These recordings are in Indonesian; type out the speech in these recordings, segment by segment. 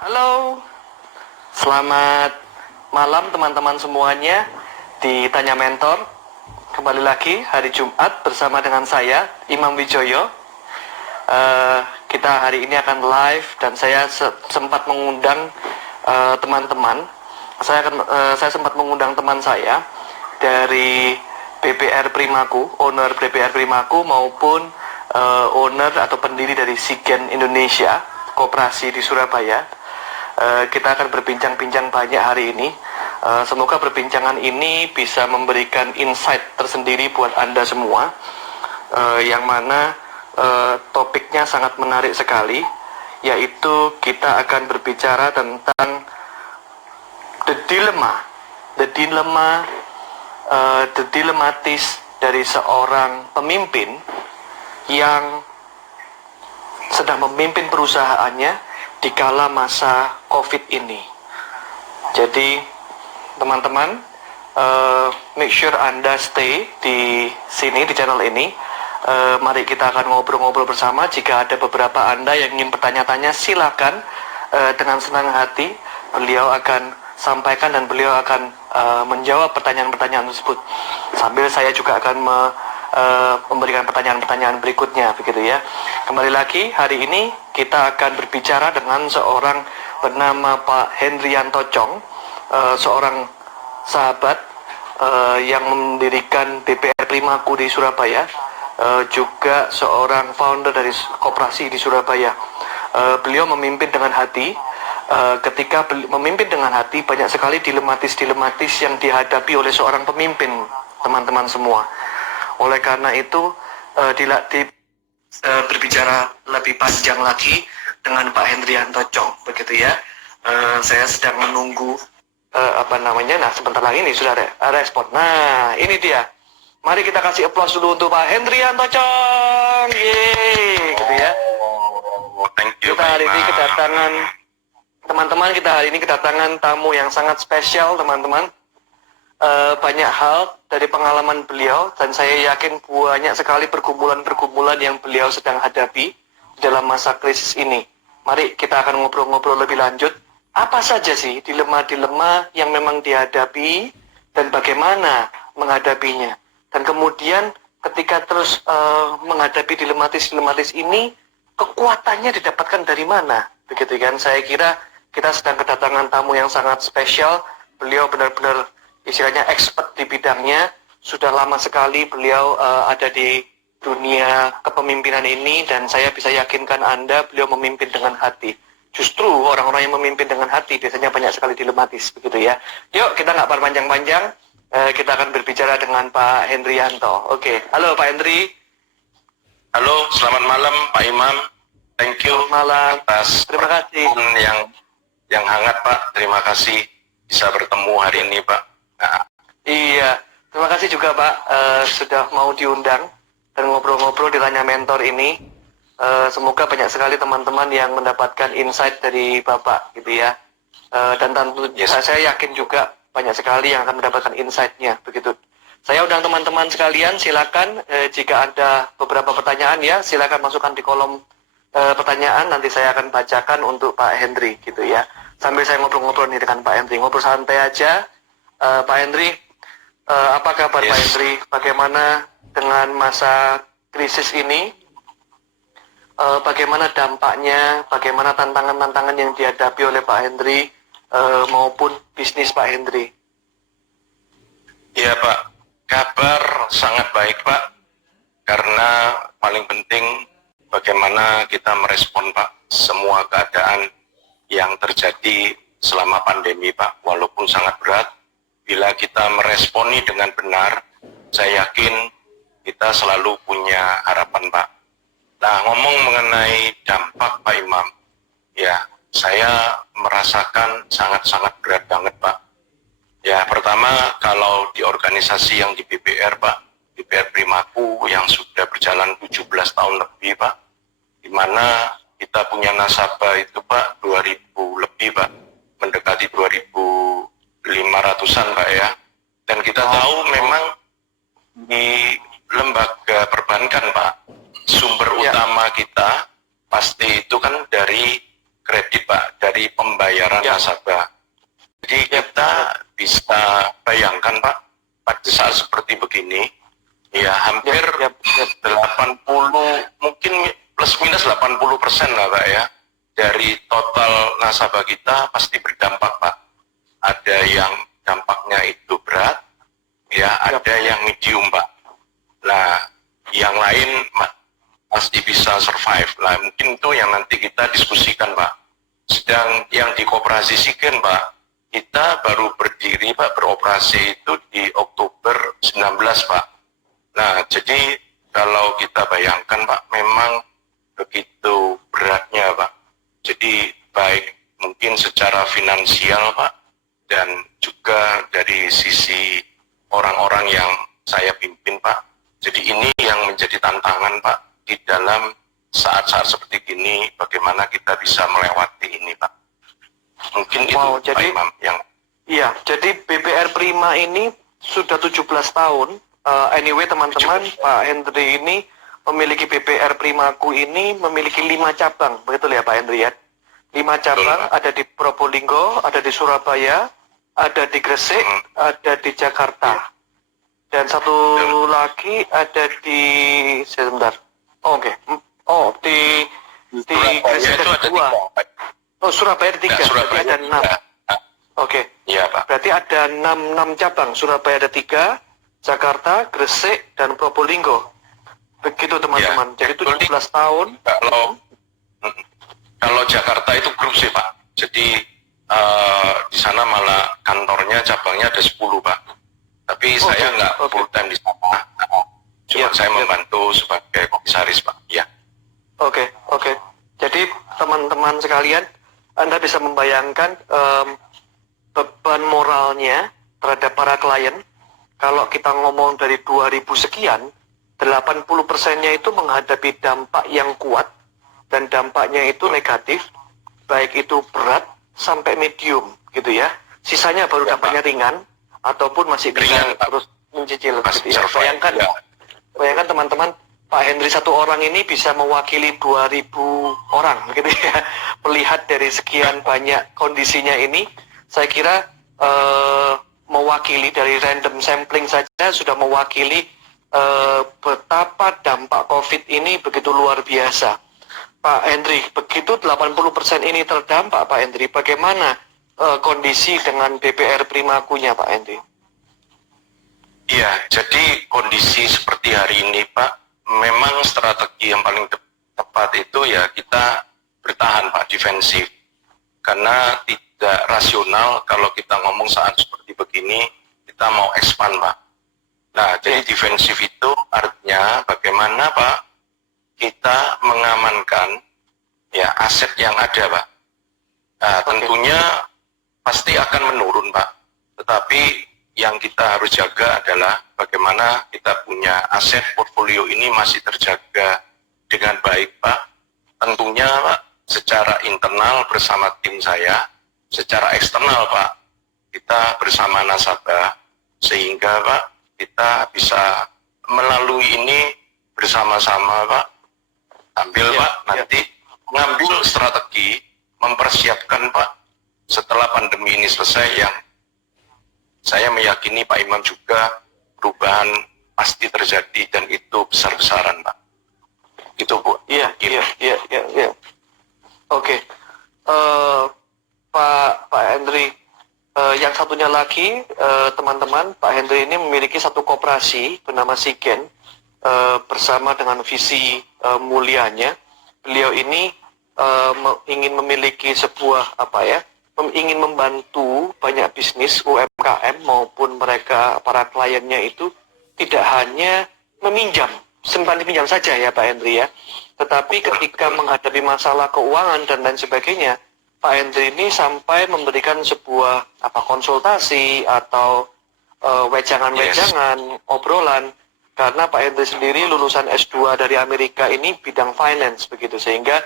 Halo, selamat malam teman-teman semuanya di Tanya Mentor. Kembali lagi hari Jumat bersama dengan saya, Imam Wijoyo. Kita hari ini akan live dan saya sempat mengundang teman-teman. Saya sempat mengundang teman saya dari BPR Primaku, owner BPR Primaku maupun owner atau pendiri dari Sigen Indonesia, koperasi di Surabaya. Kita akan berbincang-bincang banyak hari ini. Semoga perbincangan ini bisa memberikan insight tersendiri buat Anda semua, yang mana topiknya sangat menarik sekali, yaitu kita akan berbicara tentang the dilematis dari seorang pemimpin yang sedang memimpin perusahaannya di kala masa COVID ini. Jadi teman-teman, make sure Anda stay di sini, di channel ini. Mari kita akan ngobrol-ngobrol bersama. Jika ada beberapa Anda yang ingin bertanya-tanya, silakan, dengan senang hati beliau akan sampaikan dan beliau akan menjawab pertanyaan-pertanyaan tersebut. Sambil saya juga akan memberikan pertanyaan-pertanyaan berikutnya, begitu ya. Kembali lagi, hari ini kita akan berbicara dengan seorang bernama Pak Hendrianto Chong, seorang sahabat yang mendirikan BPR Primaku di Surabaya, juga seorang founder dari koperasi di Surabaya. Beliau memimpin dengan hati. Ketika memimpin dengan hati, banyak sekali dilematis yang dihadapi oleh seorang pemimpin, teman-teman semua. Oleh karena itu, berbicara lebih panjang lagi dengan Pak Hendrianto Chong, begitu ya. Saya sedang menunggu Nah, sebentar lagi ini sudah respon. Nah, ini dia. Mari kita kasih aplaus dulu untuk Pak Hendrianto Chong. Yeay, gitu ya. Thank you, Kita hari ini kedatangan teman-teman, kita hari ini kedatangan tamu yang sangat spesial, teman-teman. Banyak hal dari pengalaman beliau, dan saya yakin banyak sekali pergumulan-pergumulan yang beliau sedang hadapi dalam masa krisis ini. Mari kita akan ngobrol-ngobrol lebih lanjut. Apa saja sih dilema-dilema yang memang dihadapi dan bagaimana menghadapinya? Dan kemudian ketika terus menghadapi dilematis ini, kekuatannya didapatkan dari mana? Begitu kan? Saya kira kita sedang kedatangan tamu yang sangat spesial. Beliau benar-benar istilahnya expert di bidangnya. Sudah lama sekali beliau ada di dunia kepemimpinan ini, dan saya bisa yakinkan Anda, beliau memimpin dengan hati. Justru orang-orang yang memimpin dengan hati biasanya banyak sekali dilematis, begitu ya. Yuk, kita nggak berpanjang-panjang, kita akan berbicara dengan Pak Hendrianto. Oke, halo Pak Hendri. Halo, selamat malam Pak Imam. Thank you malam. atas Terima kasih yang hangat Pak. Terima kasih bisa bertemu hari ini Pak. Nah. Iya, terima kasih juga Pak sudah mau diundang dan ngobrol-ngobrol di Tanya Mentor ini. Semoga banyak sekali teman-teman yang mendapatkan insight dari Bapak, gitu ya. Dan tentu saya yakin juga banyak sekali yang akan mendapatkan insight-nya, begitu. Saya undang teman-teman sekalian, silakan jika ada beberapa pertanyaan ya, silakan masukkan di kolom pertanyaan, nanti saya akan bacakan untuk Pak Hendri, gitu ya. Sambil saya ngobrol-ngobrol nih dengan Pak Hendri, ngobrol santai aja. Pak Hendri, apa kabar Pak Hendri? Bagaimana dengan masa krisis ini? Bagaimana dampaknya? Bagaimana tantangan-tantangan yang dihadapi oleh Pak Hendri maupun bisnis Pak Hendri? Iya Pak, kabar sangat baik Pak. Karena paling penting bagaimana kita merespon Pak semua keadaan yang terjadi selama pandemi Pak. Walaupun sangat berat, bila kita meresponi dengan benar, saya yakin kita selalu punya harapan Pak. Nah, ngomong mengenai dampak Pak Imam, ya saya merasakan sangat-sangat berat banget Pak. Ya, pertama kalau di organisasi yang di BPR Pak, BPR Primaku yang sudah berjalan 17 tahun lebih Pak, di mana kita punya nasabah itu Pak 2000 lebih Pak, mendekati 2500-an Pak ya. Dan kita tahu memang di lembaga perbankan Pak, sumber utama kita pasti itu kan dari kredit Pak dari pembayaran Ya. nasabah. Jadi Ya. kita bisa bayangkan Pak, pada saat seperti begini, ya hampir Ya. 80, mungkin plus minus 80% lah Pak ya, dari total nasabah kita pasti berdampak Pak. Ada yang dampaknya itu berat, ya ada yang medium Pak. Nah, yang lain pasti bisa survive lah. Mungkin itu yang nanti kita diskusikan Pak. Sedang yang di Koperasi Sigen Pak, kita baru berdiri Pak, beroperasi itu di Oktober 19 Pak. Nah, jadi kalau kita bayangkan Pak, memang begitu beratnya Pak. Jadi baik mungkin secara finansial Pak, dan juga dari sisi orang-orang yang saya pimpin Pak. Jadi ini yang menjadi tantangan Pak di dalam saat-saat seperti ini, bagaimana kita bisa melewati ini Pak. Mungkin Wow, itu Pak jadi- Imam yang... Iya, jadi BPR Prima ini sudah 17 tahun. Anyway teman-teman, Pak Hendri ini memiliki BPR Primaku ini memiliki 5 cabang, betul ya Pak Hendri ya? 5 cabang, Betul, Pak. ada di Probolinggo, ada di Surabaya, ada di Gresik, ada di Jakarta. Dan satu lagi ada di... Sebentar. Oh, oke. Oh, di Surabaya Gresik itu ada ada 2. 3 Pak. Oh, Surabaya ada 3, Nah, berarti Surabaya ada 6. 3. Oke. Iya Pak. Berarti ada 6 cabang. Surabaya ada 3, Jakarta, Gresik, dan Probolinggo. Begitu teman-teman. Ya, Jadi 17 tahun. Kalau Jakarta itu grup sih Pak. Jadi di sana malah kantornya cabangnya ada 10 Pak. Tapi saya nggak full time di sana. Cuma Ya, saya ya. membantu sebagai komisaris Pak. Ya. Oke. Jadi teman-teman sekalian, Anda bisa membayangkan beban moralnya terhadap para klien. Kalau kita ngomong dari 2000 sekian, 80%-nya itu menghadapi dampak yang kuat, dan dampaknya itu negatif, baik itu berat sampai medium, gitu ya. Sisanya baru Ya, dampaknya ringan, ataupun masih bisa Ringan, Pak. terus mencicil. Masih Gitu ya. survive, ya. Bayangkan teman-teman, Pak Hendri satu orang ini bisa mewakili 2000 orang, gitu ya. Melihat dari sekian banyak kondisinya ini, saya kira mewakili dari random sampling saja sudah mewakili betapa dampak COVID ini begitu luar biasa. Pak Hendri, begitu 80% ini terdampak Pak Hendri, bagaimana kondisi dengan BPR Primakunya Pak Hendri? Iya, jadi kondisi seperti hari ini Pak, memang strategi yang paling tepat itu ya kita bertahan Pak, defensif. Karena tidak rasional kalau kita ngomong saat seperti begini, kita mau expand Pak. Nah, jadi defensif itu artinya bagaimana Pak, kita mengamankan ya aset yang ada Pak. Nah, tentunya pasti akan menurun Pak. Tetapi yang kita harus jaga adalah bagaimana kita punya aset portfolio ini masih terjaga dengan baik Pak. Tentunya Pak, secara internal bersama tim saya, secara eksternal Pak, kita bersama nasabah, sehingga Pak, kita bisa melalui ini bersama-sama Pak, ambil Pak, nanti mengambil strategi, mempersiapkan Pak, setelah pandemi ini selesai, yang saya meyakini Pak Imam juga perubahan pasti terjadi dan itu besar-besaran Pak. Itu Bu. Iya. Oke. Pak Hendri, yang satunya lagi teman-teman, Pak Hendri ini memiliki satu koperasi bernama Sigen, bersama dengan visi mulianya. Beliau ini ingin memiliki sebuah ingin membantu banyak bisnis UMKM maupun mereka para kliennya itu tidak hanya meminjam, simpan pinjam saja ya Pak Hendri ya. Tetapi ketika menghadapi masalah keuangan dan lain sebagainya, Pak Hendri ini sampai memberikan sebuah konsultasi atau wejangan-wejangan, obrolan, karena Pak Hendri sendiri lulusan S2 dari Amerika ini bidang finance begitu, sehingga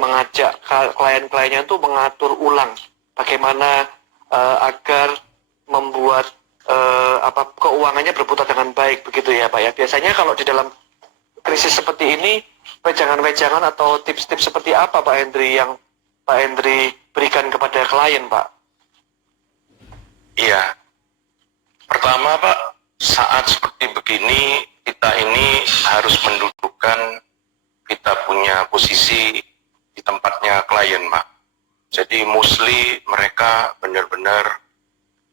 mengajak klien-kliennya itu mengatur ulang bagaimana agar membuat keuangannya berputar dengan baik begitu ya Pak ya. Biasanya kalau di dalam krisis seperti ini, wejangan-wejangan atau tips-tips seperti apa Pak Hendri yang Pak Hendri berikan kepada klien, Pak? Iya. Pertama, Pak, saat seperti begini, kita ini harus mendudukkan kita punya posisi di tempatnya klien, Pak. Jadi mostly mereka benar-benar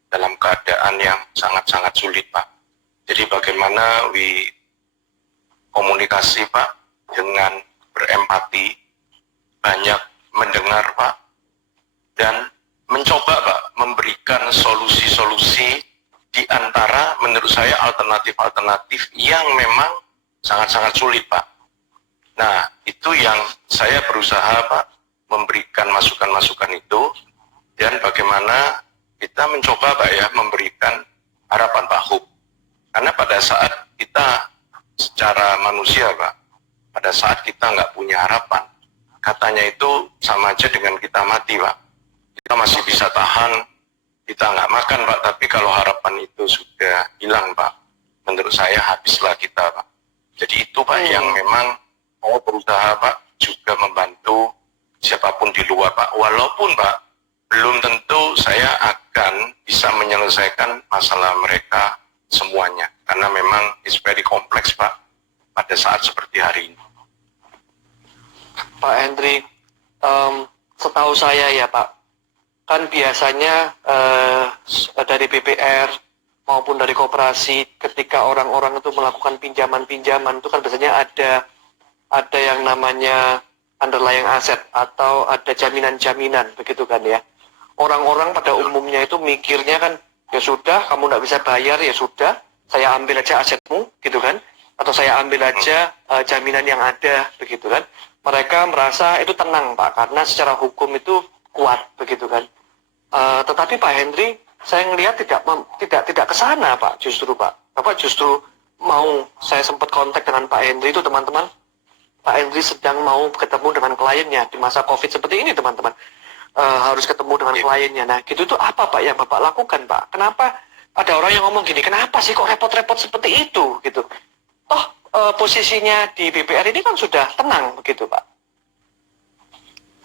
dalam keadaan yang sangat-sangat sulit, Pak. Jadi bagaimana komunikasi, Pak, dengan berempati, banyak mendengar, Pak, dan mencoba, Pak, memberikan solusi-solusi di antara menurut saya alternatif-alternatif yang memang sangat-sangat sulit, Pak. Nah, itu yang saya berusaha, Pak, memberikan masukan-masukan itu, dan bagaimana kita mencoba, Pak, ya, memberikan harapan Pak Hub. Karena pada saat kita secara manusia, Pak, pada saat kita nggak punya harapan, katanya itu sama aja dengan kita mati, Pak. Kita masih bisa tahan, kita nggak makan, Pak, tapi kalau harapan itu sudah hilang, Pak, menurut saya habislah kita, Pak. Jadi itu, Pak, yang memang mau berusaha, Pak, juga membantu siapapun di luar, Pak. Walaupun, Pak, belum tentu saya akan bisa menyelesaikan masalah mereka semuanya. Karena memang it's very kompleks, Pak, pada saat seperti hari ini. Pak Hendri, setahu saya ya, Pak, kan biasanya dari BPR maupun dari koperasi, ketika orang-orang itu melakukan pinjaman-pinjaman itu kan biasanya ada yang namanya underlying asset atau ada jaminan-jaminan, begitu kan ya. Orang-orang pada umumnya itu mikirnya kan, ya sudah, kamu nggak bisa bayar, ya sudah, saya ambil aja asetmu, gitu kan, atau saya ambil aja jaminan yang ada, begitu kan. Mereka merasa itu tenang, Pak, karena secara hukum itu kuat, begitu kan. Tetapi Pak Hendri, saya ngelihat tidak ke sana, Pak, justru, Pak. Bapak justru mau, saya sempat kontak dengan Pak Hendri itu, teman-teman. Pak Hendri sedang mau ketemu dengan kliennya di masa COVID seperti ini, teman-teman. Harus ketemu dengan kliennya. Nah, gitu itu apa, Pak, yang Bapak lakukan, Pak? Kenapa ada orang yang ngomong gini, kenapa sih kok repot-repot seperti itu, gitu? Toh, posisinya di BPR ini kan sudah tenang, begitu, Pak?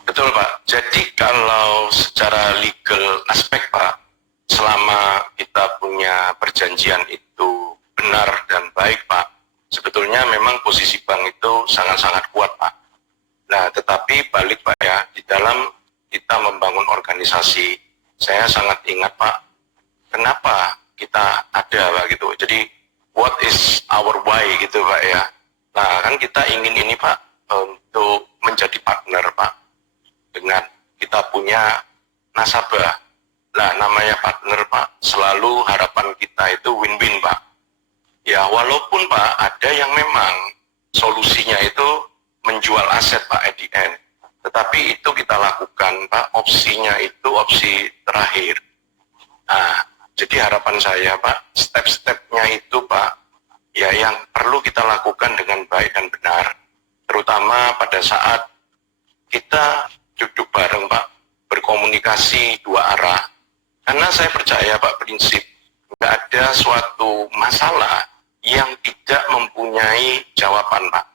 Betul, Pak. Jadi kalau secara legal aspek, Pak, selama kita punya perjanjian itu benar dan baik, Pak, sebetulnya memang posisi bank itu sangat-sangat kuat, Pak. Nah, tetapi balik, Pak, ya, di dalam kita membangun organisasi, saya sangat ingat, Pak, kenapa kita ada, Pak, gitu. Jadi, what is our why, gitu, Pak, ya. Nah, kan kita ingin ini, Pak, untuk menjadi partner, Pak, dengan kita punya nasabah. Nah, namanya partner, Pak, selalu harapan kita itu win-win, Pak. Ya, walaupun, Pak, ada yang memang solusinya itu menjual aset, Pak, at the end. Tetapi itu kita lakukan, Pak, opsinya itu opsi terakhir. Nah, jadi harapan saya, Pak, step-stepnya itu, Pak, ya yang perlu kita lakukan dengan baik dan benar, terutama pada saat kita duduk bareng, Pak, berkomunikasi dua arah. Karena saya percaya, Pak, prinsip nggak ada suatu masalah yang tidak mempunyai jawaban, Pak.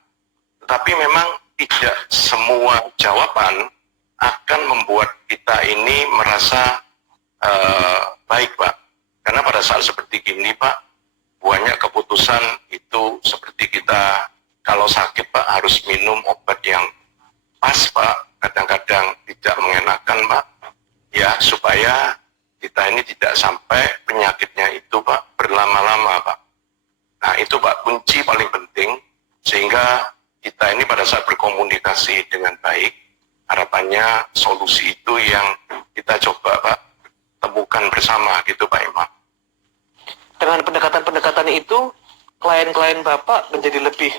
Tetapi memang tidak semua jawaban akan membuat kita ini merasa baik, Pak. Karena pada saat seperti gini, Pak, banyak keputusan itu seperti kita kalau sakit, Pak, harus minum obat yang pas, Pak. Kadang-kadang tidak mengenakan, Pak. Ya, supaya kita ini tidak sampai penyakitnya itu, Pak, berlama-lama, Pak. Nah, itu, Pak, kunci paling penting, sehingga kita ini pada saat berkomunikasi dengan baik, harapannya solusi itu yang kita coba, Pak, temukan bersama, gitu, Pak Imam. Dengan pendekatan-pendekatan itu, klien-klien Bapak menjadi lebih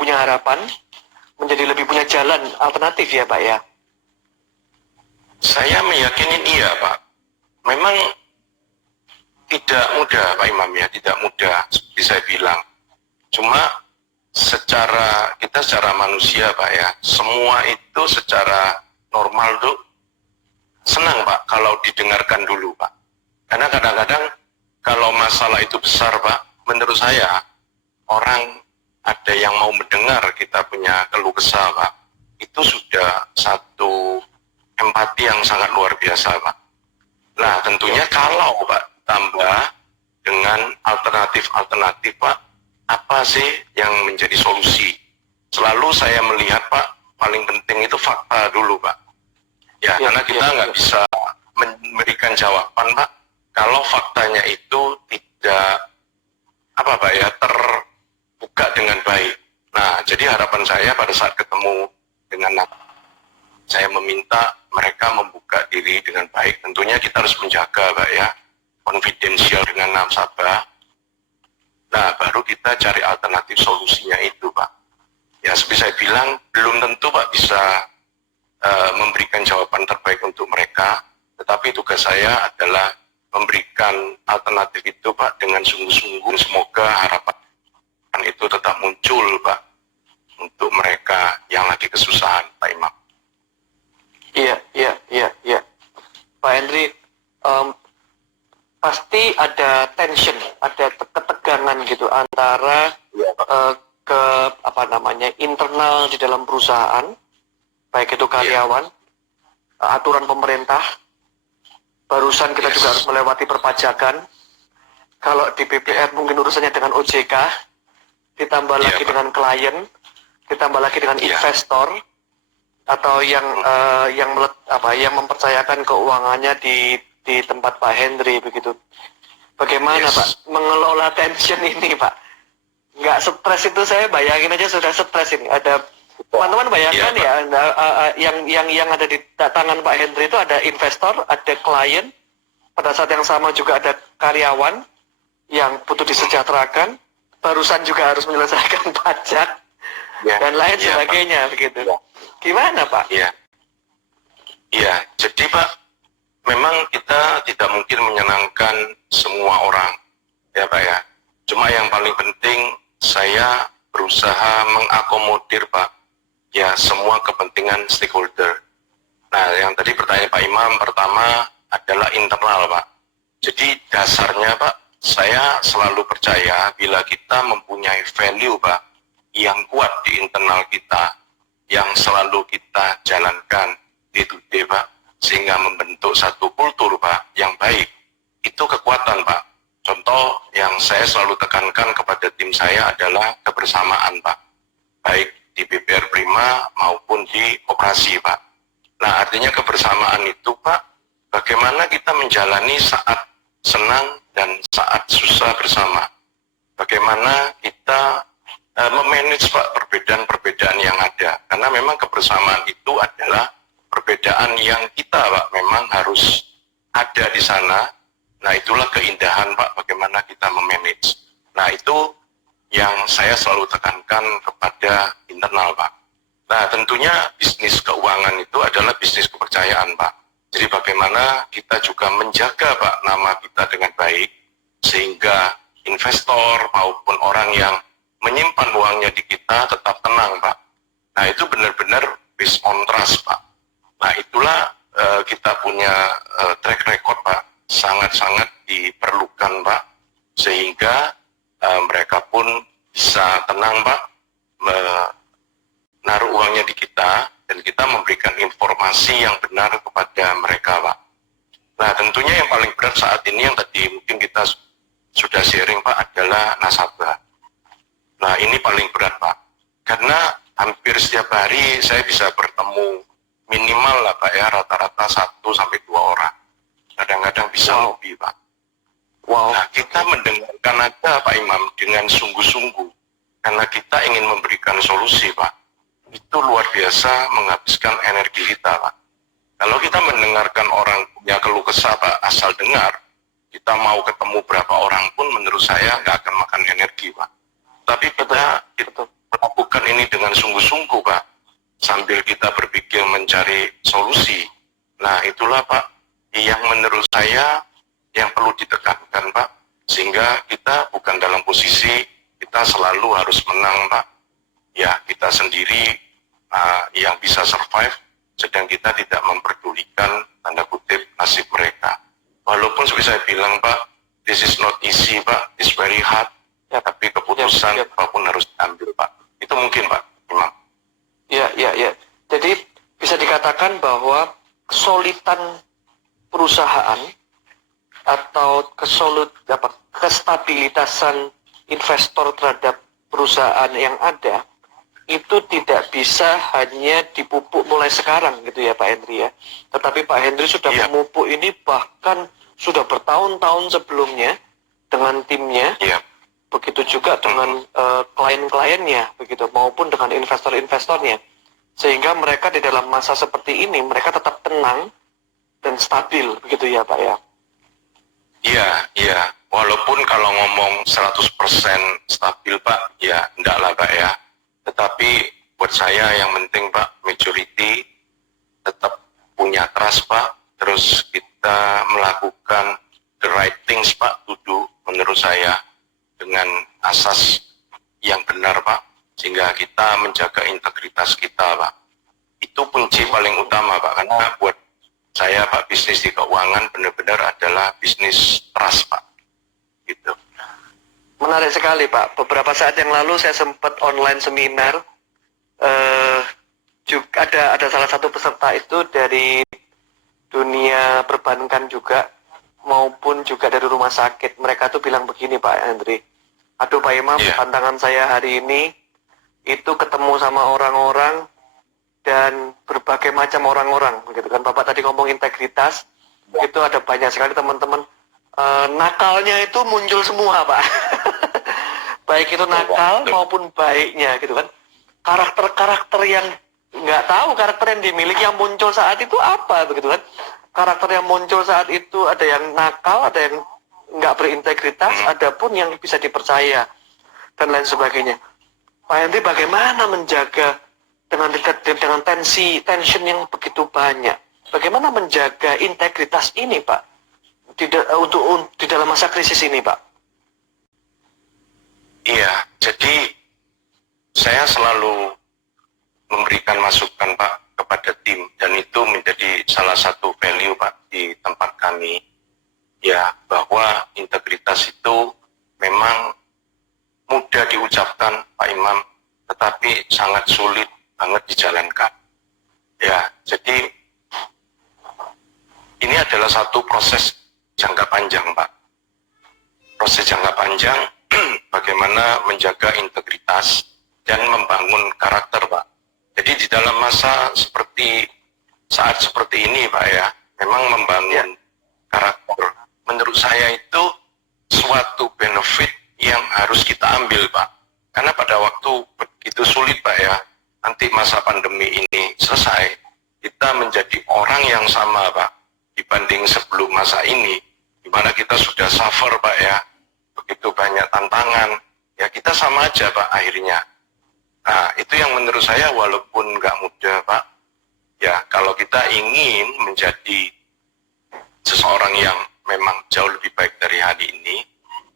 punya harapan, menjadi lebih punya jalan alternatif ya, Pak, ya? Saya meyakini iya, Pak. Memang tidak mudah, Pak Imam, ya, tidak mudah seperti saya bilang. Cuma kita secara manusia, Pak, ya, semua itu secara normal tuh senang, Pak, kalau didengarkan dulu, Pak. Karena kadang-kadang kalau masalah itu besar, Pak, menurut saya orang ada yang mau mendengar kita punya keluh kesah, Pak, itu sudah satu empati yang sangat luar biasa, Pak. Nah, tentunya kalau Pak tambah dengan alternatif-alternatif, Pak, apa sih yang menjadi solusi? Selalu saya melihat, Pak, paling penting itu fakta dulu, Pak. Ya, karena kita nggak bisa memberikan jawaban, Pak, kalau faktanya itu tidak terbuka dengan baik. Nah, jadi harapan saya pada saat ketemu dengan saya meminta mereka membuka diri dengan baik. Tentunya kita harus menjaga, Pak, ya, konfidensial dengan nasabah. Nah, baru kita cari alternatif solusinya itu, Pak. Ya, seperti saya bilang, belum tentu, Pak, bisa memberikan jawaban terbaik untuk mereka, tetapi tugas saya adalah memberikan alternatif itu, Pak, dengan sungguh-sungguh. Semoga harapan itu tetap muncul, Pak, untuk mereka yang lagi kesusahan, Pak Imam. Iya. Pak Henry, pasti ada tension, ada ketegangan gitu antara internal di dalam perusahaan, baik itu karyawan, aturan pemerintah. Barusan kita juga harus melewati perpajakan. Kalau di BPR mungkin urusannya dengan OJK, ditambah lagi dengan klien, ditambah lagi dengan investor, atau yang mempercayakan keuangannya di tempat Pak Henry begitu. Bagaimana Pak mengelola tension ini, Pak? Nggak stres itu, saya bayangin aja sudah stres ini. Ada teman-teman bayangkan yang ada di tangan Pak Henry itu ada investor, ada klien, pada saat yang sama juga ada karyawan yang butuh disejahterakan, barusan juga harus menyelesaikan pajak dan lain sebagainya, Pak, begitu. Gimana, Pak? Iya, jadi Pak, memang kita tidak mungkin menyenangkan semua orang, ya Pak ya. Cuma yang paling penting saya berusaha mengakomodir, Pak, ya semua kepentingan stakeholder. Nah, yang tadi pertanyaan Pak Imam pertama adalah internal, Pak. Jadi dasarnya, Pak, saya selalu percaya bila kita mempunyai value, Pak, yang kuat di internal kita, yang selalu kita jalankan day to day, Pak, sehingga membentuk satu kultur, Pak, yang baik. Itu kekuatan, Pak. Contoh yang saya selalu tekankan kepada tim saya adalah kebersamaan, Pak. Baik di BPR Prima maupun di operasi, Pak. Nah, artinya kebersamaan itu, Pak, bagaimana kita menjalani saat senang dan saat susah bersama. Bagaimana kita memanage, Pak, perbedaan-perbedaan yang ada. Karena memang kebersamaan itu adalah perbedaan yang kita, Pak, memang harus ada di sana. Nah, itulah keindahan, Pak, bagaimana kita memanage. Nah, itu yang saya selalu tekankan kepada internal, Pak. Nah, tentunya bisnis keuangan itu adalah bisnis kepercayaan, Pak. Jadi bagaimana kita juga menjaga, Pak, nama kita dengan baik, sehingga investor maupun orang yang menyimpan uangnya di kita tetap tenang, Pak. Nah, itu benar-benar based on trust, Pak. Nah, itulah kita punya track record, Pak, sangat-sangat diperlukan, Pak, sehingga mereka pun bisa tenang, Pak, menaruh uangnya di kita, dan kita memberikan informasi yang benar kepada mereka, Pak. Nah, tentunya yang paling berat saat ini yang tadi mungkin kita sudah sharing, Pak, adalah nasabah. Nah, ini paling berat, Pak, karena hampir setiap hari saya bisa bertemu minimal lah, Pak, ya, rata-rata 1-2 orang. Kadang-kadang bisa lebih, Pak. Nah, kita mendengarkan aja, Pak Imam, dengan sungguh-sungguh, karena kita ingin memberikan solusi, Pak. Itu luar biasa menghabiskan energi kita, Pak. Kalau kita mendengarkan orang punya keluh kesah, Pak, asal dengar, kita mau ketemu berapa orang pun menurut saya nggak akan makan energi, Pak. Tapi kita melakukan ini dengan sungguh-sungguh, Pak, sambil kita berpikir mencari solusi. Nah, itulah, Pak, yang menurut saya yang perlu ditekankan, Pak, sehingga kita bukan dalam posisi kita selalu harus menang, Pak. Ya, kita sendiri yang bisa survive, sedang kita tidak memperdulikan tanda kutip nasib mereka. Walaupun seperti saya bilang, Pak, this is not easy, Pak, it's very hard, tapi keputusan apapun harus diambil, Pak. Itu mungkin, Pak Imam. Ya. Jadi kesolidan perusahaan atau kestabilitasan investor terhadap perusahaan yang ada itu tidak bisa hanya dipupuk mulai sekarang gitu ya Pak Henry ya. Tetapi Pak Henry sudah memupuk ini bahkan sudah bertahun-tahun sebelumnya dengan timnya. Begitu juga dengan klien-kliennya begitu maupun dengan investor-investornya. Sehingga mereka di dalam masa seperti ini mereka tetap tenang dan stabil begitu ya Pak ya. Iya. Walaupun kalau ngomong 100% stabil Pak, ya enggak lah Pak ya. Tetapi buat saya yang penting Pak, majority tetap punya trust Pak. Terus kita melakukan the right things Pak, menurut saya dengan asas yang benar Pak. Sehingga kita menjaga integritas kita Pak. Itu kunci paling utama Pak. Karena buat saya Pak, bisnis di keuangan benar-benar adalah bisnis trust Pak. Gitu. Menarik sekali Pak. Beberapa saat yang lalu saya sempat online seminar. Juga ada salah satu peserta itu dari dunia perbankan juga maupun juga dari rumah sakit. Mereka tuh bilang begini Pak Henry. Aduh Pak Imam, tantangan saya hari ini itu ketemu sama orang-orang dan berbagai macam orang-orang, begitu kan. Bapak tadi ngomong integritas, itu ada banyak sekali teman-teman nakalnya itu muncul semua Pak. Baik itu nakal maupun baiknya, gitu kan. Karakter-karakter yang nggak tahu karakter yang dimiliki yang muncul saat itu apa, begitu kan. Karakter yang muncul saat itu ada yang nakal, ada yang nggak berintegritas, ada pun yang bisa dipercaya dan lain sebagainya. Pak Henry bagaimana menjaga dengan tension yang begitu banyak? Bagaimana menjaga integritas ini, Pak? Di dalam masa krisis ini, Pak. Iya, jadi saya selalu memberikan masukan Pak kepada tim dan itu menjadi salah satu value Pak di tempat kami. Ya, bahwa integritas itu memang mudah diucapkan Pak Imam, tetapi sangat sulit banget dijalankan. Ya, jadi ini adalah satu proses jangka panjang, Pak. Proses jangka panjang bagaimana menjaga integritas dan membangun karakter, Pak. Jadi di dalam masa saat seperti ini, Pak ya, memang membangun karakter. Menurut saya itu suatu benefit yang harus kita ambil, Pak. Karena pada waktu begitu sulit, Pak ya, nanti masa pandemi ini selesai, kita menjadi orang yang sama, Pak, dibanding sebelum masa ini, di mana kita sudah suffer, Pak ya, begitu banyak tantangan, ya kita sama aja, Pak, akhirnya. Nah, itu yang menurut saya walaupun nggak mudah, Pak, ya kalau kita ingin menjadi seseorang yang memang jauh lebih baik dari hari ini,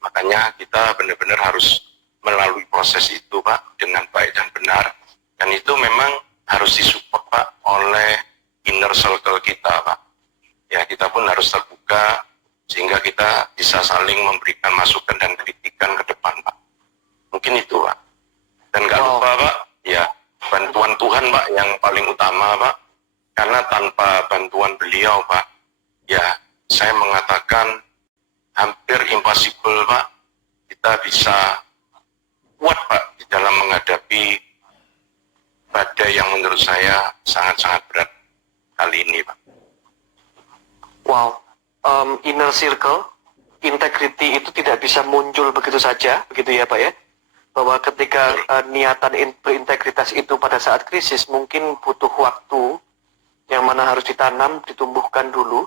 makanya kita benar-benar harus melalui proses itu, Pak, dengan baik dan benar. Dan itu memang harus disupport, Pak, oleh inner circle kita, Pak. Ya, kita pun harus terbuka sehingga kita bisa saling memberikan masukan dan kritikan ke depan, Pak. Mungkin itu, Pak. Dan nggak lupa, Pak, ya bantuan Tuhan, Pak, yang paling utama, Pak. Karena tanpa bantuan beliau, Pak, ya saya mengatakan hampir impossible, Pak. Kita bisa kuat, Pak, di dalam menghadapi badai yang menurut saya sangat-sangat berat kali ini, Pak. Wow, inner circle, integrity itu tidak bisa muncul begitu saja, begitu ya Pak ya? Bahwa ketika niatan berintegritas itu pada saat krisis mungkin butuh waktu yang mana harus ditanam, ditumbuhkan dulu,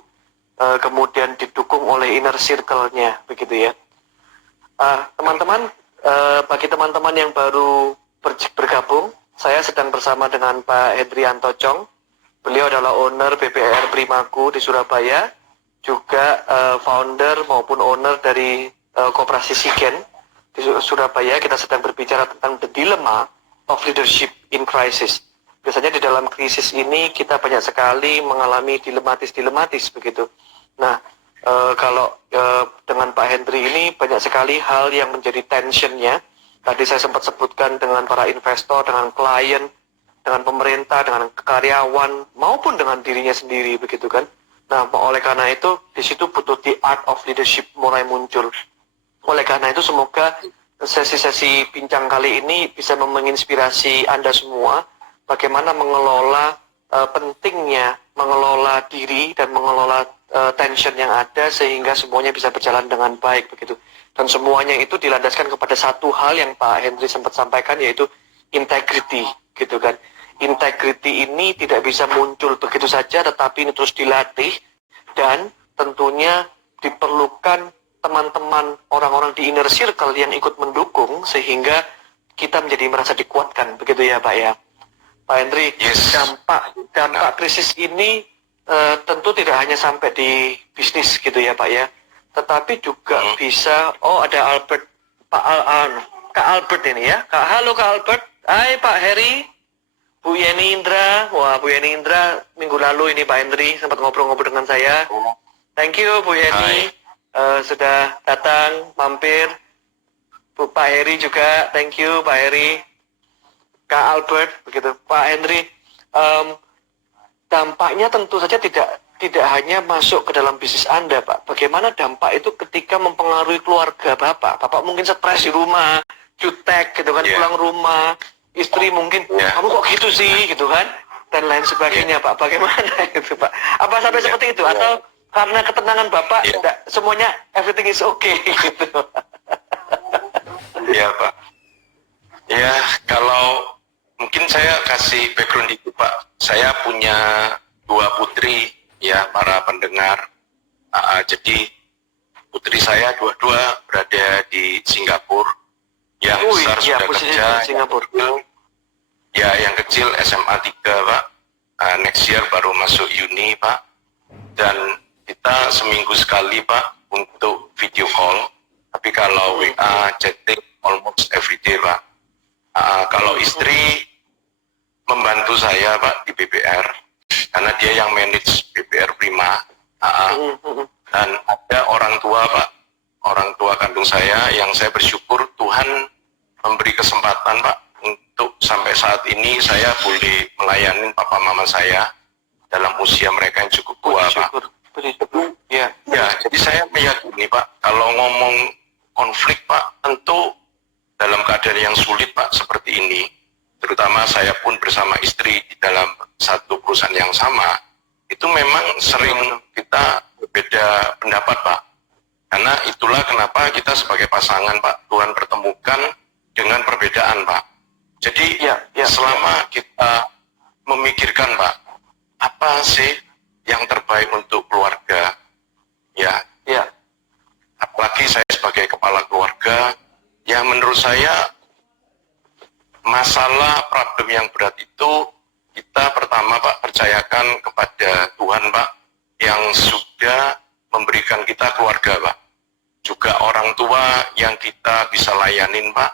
kemudian didukung oleh inner circle-nya, begitu ya. Teman-teman, bagi teman-teman yang baru bergabung, saya sedang bersama dengan Pak Hendrianto Chong. Beliau adalah owner BPR Primaku di Surabaya, juga founder maupun owner dari Koperasi Sigen di Surabaya. Kita sedang berbicara tentang the dilemma of leadership in crisis. Biasanya di dalam krisis ini kita banyak sekali mengalami dilematis begitu. Nah, kalau dengan Pak Henry ini banyak sekali hal yang menjadi tensionnya. Tadi saya sempat sebutkan dengan para investor, dengan klien, dengan pemerintah, dengan karyawan, maupun dengan dirinya sendiri, begitu kan. Nah, oleh karena itu, di situ butuh the art of leadership mulai muncul. Oleh karena itu, semoga sesi-sesi bincang kali ini bisa menginspirasi Anda semua bagaimana mengelola pentingnya mengelola diri dan mengelola tension yang ada sehingga semuanya bisa berjalan dengan baik, begitu. Dan semuanya itu dilandaskan kepada satu hal yang Pak Henry sempat sampaikan, yaitu integrity, gitu kan. Integrity ini tidak bisa muncul begitu saja, tetapi ini terus dilatih dan tentunya diperlukan teman-teman orang-orang di inner circle yang ikut mendukung sehingga kita menjadi merasa dikuatkan, begitu ya Pak ya. Pak Henry, Yes. dampak krisis ini tentu tidak hanya sampai di bisnis gitu ya Pak ya, tetapi juga bisa, ada Albert, Kak Albert ini ya, halo Kak Albert, hai Pak Heri, Bu Yeni Indra, wah Bu Yeni Indra minggu lalu ini Pak Henry sempat ngobrol-ngobrol dengan saya, thank you Bu Yeni, sudah datang, mampir, Pak Heri juga, thank you Pak Heri, Kak Albert, begitu. Pak Henry, dampaknya tentu saja tidak hanya masuk ke dalam bisnis Anda, Pak. Bagaimana dampak itu ketika mempengaruhi keluarga Bapak? Bapak mungkin stres di rumah, jutek gitu kan, pulang rumah, istri mungkin, kamu kok gitu sih, gitu kan, dan lain sebagainya, Pak. Bagaimana itu, Pak? Apa sampai seperti itu? Atau karena ketenangan Bapak, tidak, semuanya everything is okay, gitu? Ya Pak. Ya, kalau mungkin saya kasih background dikit Pak. Saya punya 2 putri ya para pendengar. Jadi putri saya dua-dua berada di Singapura. Yang besar sudah kerja. Singapura. Yang kecil SMA 3 Pak. Next year baru masuk uni Pak. Dan kita seminggu sekali Pak untuk video call. Tapi kalau WA, chatting almost every day Pak. Kalau istri membantu saya Pak di BPR karena dia yang manage BPR Prima. Dan ada orang tua Pak, orang tua kandung saya yang saya bersyukur Tuhan memberi kesempatan Pak untuk sampai saat ini saya boleh melayani papa mama saya dalam usia mereka yang cukup tua Pak. Ya, jadi saya meyakini Pak kalau ngomong konflik Pak tentu dalam keadaan yang sulit Pak seperti ini, terutama saya pun bersama istri di dalam satu perusahaan yang sama, itu memang sering kita berbeda pendapat Pak. Karena itulah kenapa kita sebagai pasangan Pak, Tuhan pertemukan dengan perbedaan Pak. Jadi selama kita memikirkan Pak, apa sih yang terbaik untuk keluarga, apalagi saya sebagai kepala keluarga, yang menurut saya masalah problem yang berat itu kita pertama Pak percayakan kepada Tuhan Pak yang sudah memberikan kita keluarga Pak, juga orang tua yang kita bisa layanin Pak,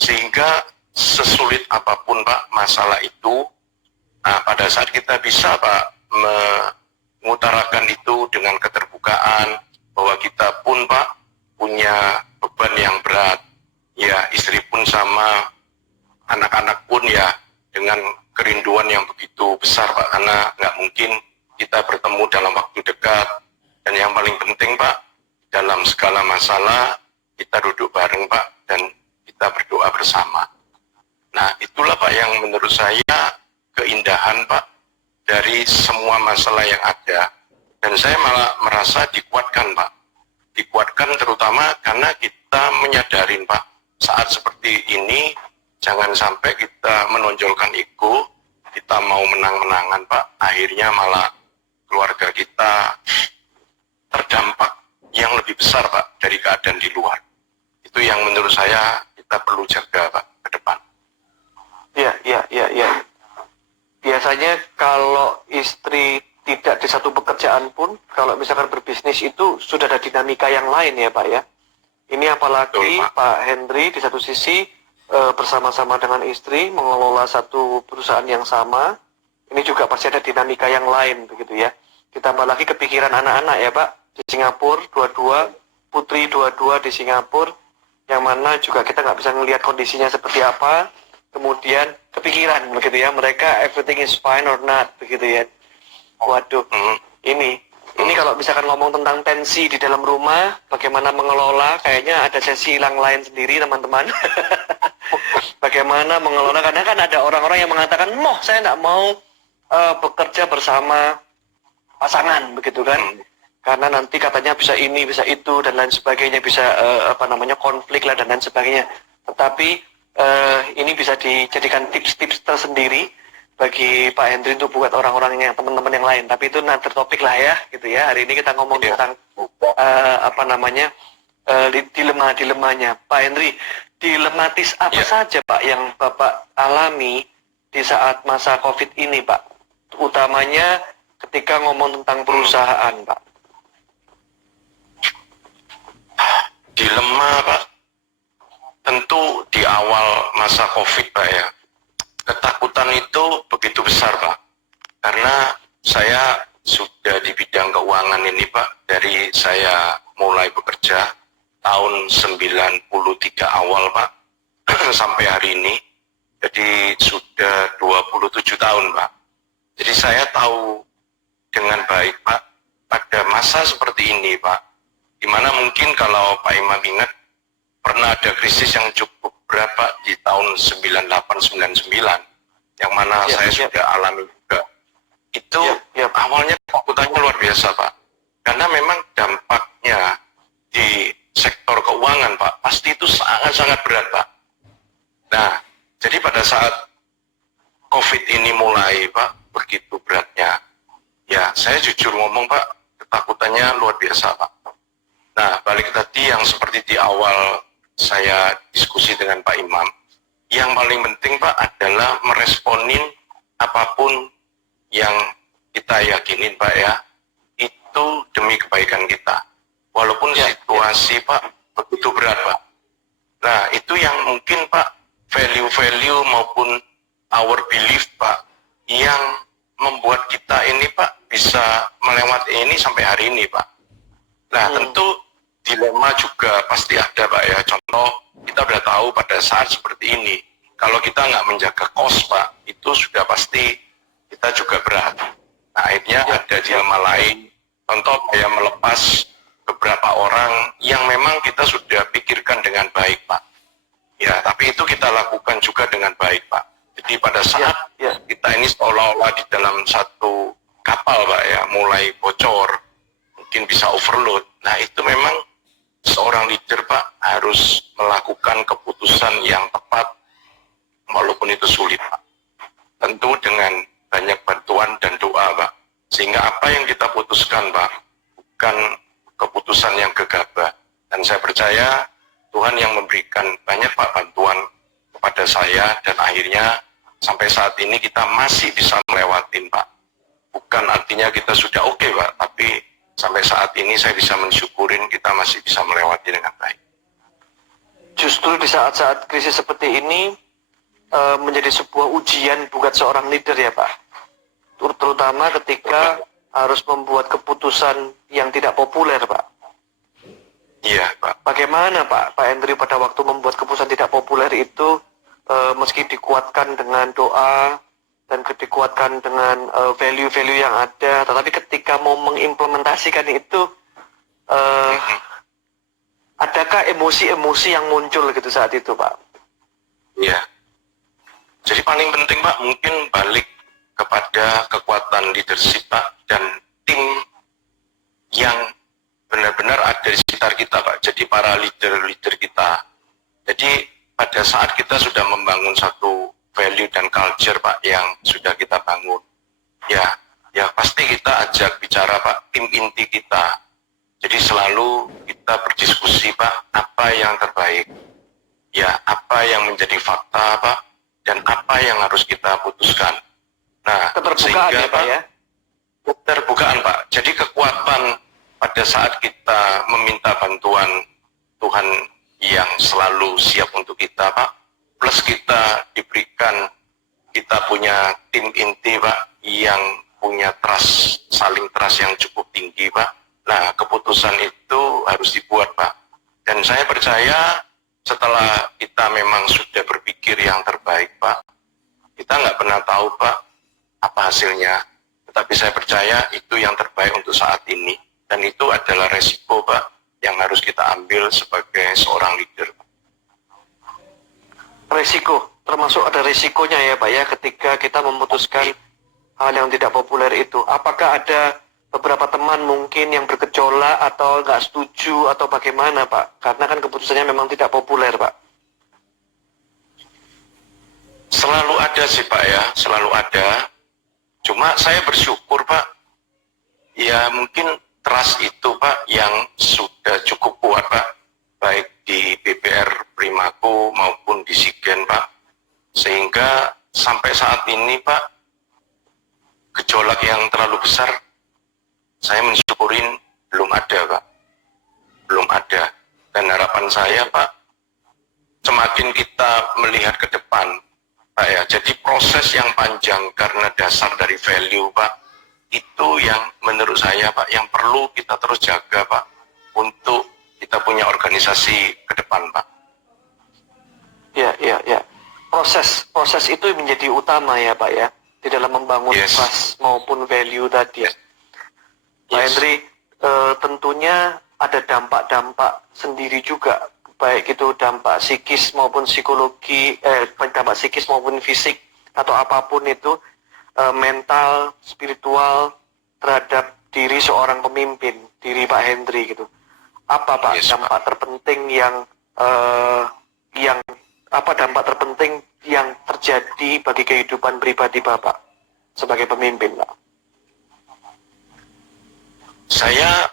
sehingga sesulit apapun Pak masalah itu, pada saat kita bisa Pak mengutarakan itu dengan keterbukaan bahwa kita pun Pak punya beban yang berat. Ya, istri pun sama, anak-anak pun ya dengan kerinduan yang begitu besar Pak, karena nggak mungkin kita bertemu dalam waktu dekat. Dan yang paling penting Pak, dalam segala masalah kita duduk bareng Pak dan kita berdoa bersama. Nah, itulah Pak yang menurut saya keindahan Pak dari semua masalah yang ada. Dan saya malah merasa dikuatkan Pak. Dikuatkan terutama karena kita menyadarin Pak, saat seperti ini jangan sampai kita menonjolkan ego, kita mau menang-menangan Pak, akhirnya malah keluarga kita terdampak yang lebih besar Pak dari keadaan di luar. Itu yang menurut saya kita perlu jaga Pak ke depan. Ya. Biasanya kalau istri tidak di satu pekerjaan pun, kalau misalkan berbisnis itu sudah ada dinamika yang lain ya Pak ya. Ini apalagi betul, Pak Henry di satu sisi bersama-sama dengan istri mengelola satu perusahaan yang sama. Ini juga pasti ada dinamika yang lain begitu ya. Ditambah lagi kepikiran anak-anak ya Pak di Singapura dua-dua, putri dua-dua di Singapura, yang mana juga kita nggak bisa melihat kondisinya seperti apa. kemudian kepikiran begitu ya, mereka everything is fine or not begitu ya. Waduh, ini kalau misalkan ngomong tentang tensi di dalam rumah, bagaimana mengelola, kayaknya ada sesi hilang lain sendiri teman-teman. Bagaimana mengelola, karena kan ada orang-orang yang mengatakan, saya nggak mau bekerja bersama pasangan begitu kan, karena nanti katanya bisa ini, bisa itu dan lain sebagainya, bisa konflik lah dan lain sebagainya. Tetapi ini bisa dijadikan tips-tips tersendiri bagi Pak Hendri untuk buat orang-orang yang teman-teman yang lain. Tapi itu nanti topik lah ya, gitu ya. Hari ini kita ngomong tentang dilema-dilemanya. Pak Hendri, dilematis apa saja Pak yang Bapak alami di saat masa COVID ini Pak? Utamanya ketika ngomong tentang perusahaan Pak. Dilema Pak, tentu di awal masa COVID Pak ya, ketakutan itu begitu besar Pak, karena saya sudah di bidang keuangan ini Pak, dari saya mulai bekerja tahun 93 awal Pak, sampai hari ini, jadi sudah 27 tahun Pak. Jadi saya tahu dengan baik Pak, pada masa seperti ini Pak, dimana mungkin kalau Pak Imam ingat, pernah ada krisis yang cukup berat Pak di tahun 98-99, yang mana saya sudah alami juga. Itu awalnya ketakutannya luar biasa Pak, karena memang dampaknya di sektor keuangan Pak, pasti itu sangat-sangat berat Pak. Nah, jadi pada saat COVID ini mulai Pak, begitu beratnya, ya saya jujur ngomong Pak, ketakutannya luar biasa Pak. Nah, balik tadi yang seperti di awal saya diskusi dengan Pak Imam, yang paling penting Pak adalah meresponin apapun yang kita yakinin Pak ya, itu demi kebaikan kita. Walaupun situasi Pak begitu berat Pak. Nah, itu yang mungkin Pak, value-value maupun our belief Pak, yang membuat kita ini Pak bisa melewati ini sampai hari ini Pak. Nah, tentu dilema juga pasti ada Pak ya. Contoh, kita udah tahu pada saat seperti ini, kalau kita nggak menjaga kos Pak, itu sudah pasti kita juga berat. Nah, akhirnya ada dilema lain. Contoh, kayak melepas beberapa orang yang memang kita sudah pikirkan dengan baik Pak. Ya, tapi itu kita lakukan juga dengan baik Pak. Jadi pada saat kita ini seolah-olah di dalam satu kapal Pak ya, mulai bocor, mungkin bisa overload. Nah, itu memang seorang leader Pak harus melakukan keputusan yang tepat walaupun itu sulit Pak. Tentu dengan banyak bantuan dan doa Pak. Sehingga apa yang kita putuskan Pak bukan keputusan yang gegabah. Dan saya percaya Tuhan yang memberikan banyak Pak bantuan kepada saya, dan akhirnya sampai saat ini kita masih bisa melewatin Pak. Bukan artinya kita sudah oke Pak, tapi sampai saat ini saya bisa mensyukurin kita masih bisa melewati dengan baik. Justru di saat-saat krisis seperti ini menjadi sebuah ujian buat seorang leader ya Pak. Terutama ketika harus membuat keputusan yang tidak populer Pak. Iya Pak. Bagaimana Pak Hendri pada waktu membuat keputusan tidak populer itu, meski dikuatkan dengan doa dan dikuatkan dengan value-value yang ada, tetapi ketika mau mengimplementasikan itu, adakah emosi-emosi yang muncul gitu saat itu Pak? Iya. Jadi paling penting Pak mungkin balik kepada kekuatan leadership Pak, dan tim yang benar-benar ada di sekitar kita Pak. Jadi para leader-leader kita. Jadi pada saat kita sudah membangun satu value dan culture Pak yang sudah kita bangun, ya pasti kita ajak bicara Pak tim inti kita. Jadi selalu kita berdiskusi Pak, apa yang terbaik, ya apa yang menjadi fakta Pak, dan apa yang harus kita putuskan. Nah, keterbukaan ya Pak ya? Keterbukaan Pak. Jadi kekuatan pada saat kita meminta bantuan Tuhan yang selalu siap untuk kita Pak, plus kita diberikan, kita punya tim inti Pak yang punya trust, saling trust yang cukup tinggi Pak. Nah, keputusan itu harus dibuat Pak. Dan saya percaya setelah kita memang sudah berpikir yang terbaik, Pak, kita nggak pernah tahu, Pak, apa hasilnya. Tetapi saya percaya itu yang terbaik untuk saat ini. Dan itu adalah resiko, Pak, yang harus kita ambil sebagai seorang leader. Resiko, termasuk ada resikonya ya Pak ya, ketika kita memutuskan hal yang tidak populer itu. Apakah ada beberapa teman mungkin yang bergejolak atau nggak setuju atau bagaimana Pak? Karena kan keputusannya memang tidak populer Pak. Selalu ada sih, Pak ya, selalu ada. Cuma saya bersyukur, Pak, ya mungkin trust itu, Pak, yang sudah cukup kuat, Pak, baik di BPR Primaku maupun di Sigen, Pak, sehingga sampai saat ini, Pak, gejolak yang terlalu besar, saya mensyukurin belum ada, Pak, belum ada. Dan harapan saya, Pak, semakin kita melihat ke depan, Pak ya, jadi proses yang panjang karena dasar dari value, Pak, itu yang menurut saya, Pak, yang perlu kita terus jaga, Pak, untuk kita punya organisasi ke depan, Pak. Ya. Proses itu menjadi utama ya Pak ya, di dalam membangun trust maupun value tadi. Pak Henry, tentunya ada dampak-dampak sendiri juga, baik itu dampak psikis maupun psikologi, dampak psikis maupun fisik atau apapun itu, mental, spiritual terhadap diri seorang pemimpin, diri Pak Henry gitu. Apa Pak dampak terpenting yang dampak terpenting yang terjadi bagi kehidupan pribadi Bapak sebagai pemimpin, Pak? Saya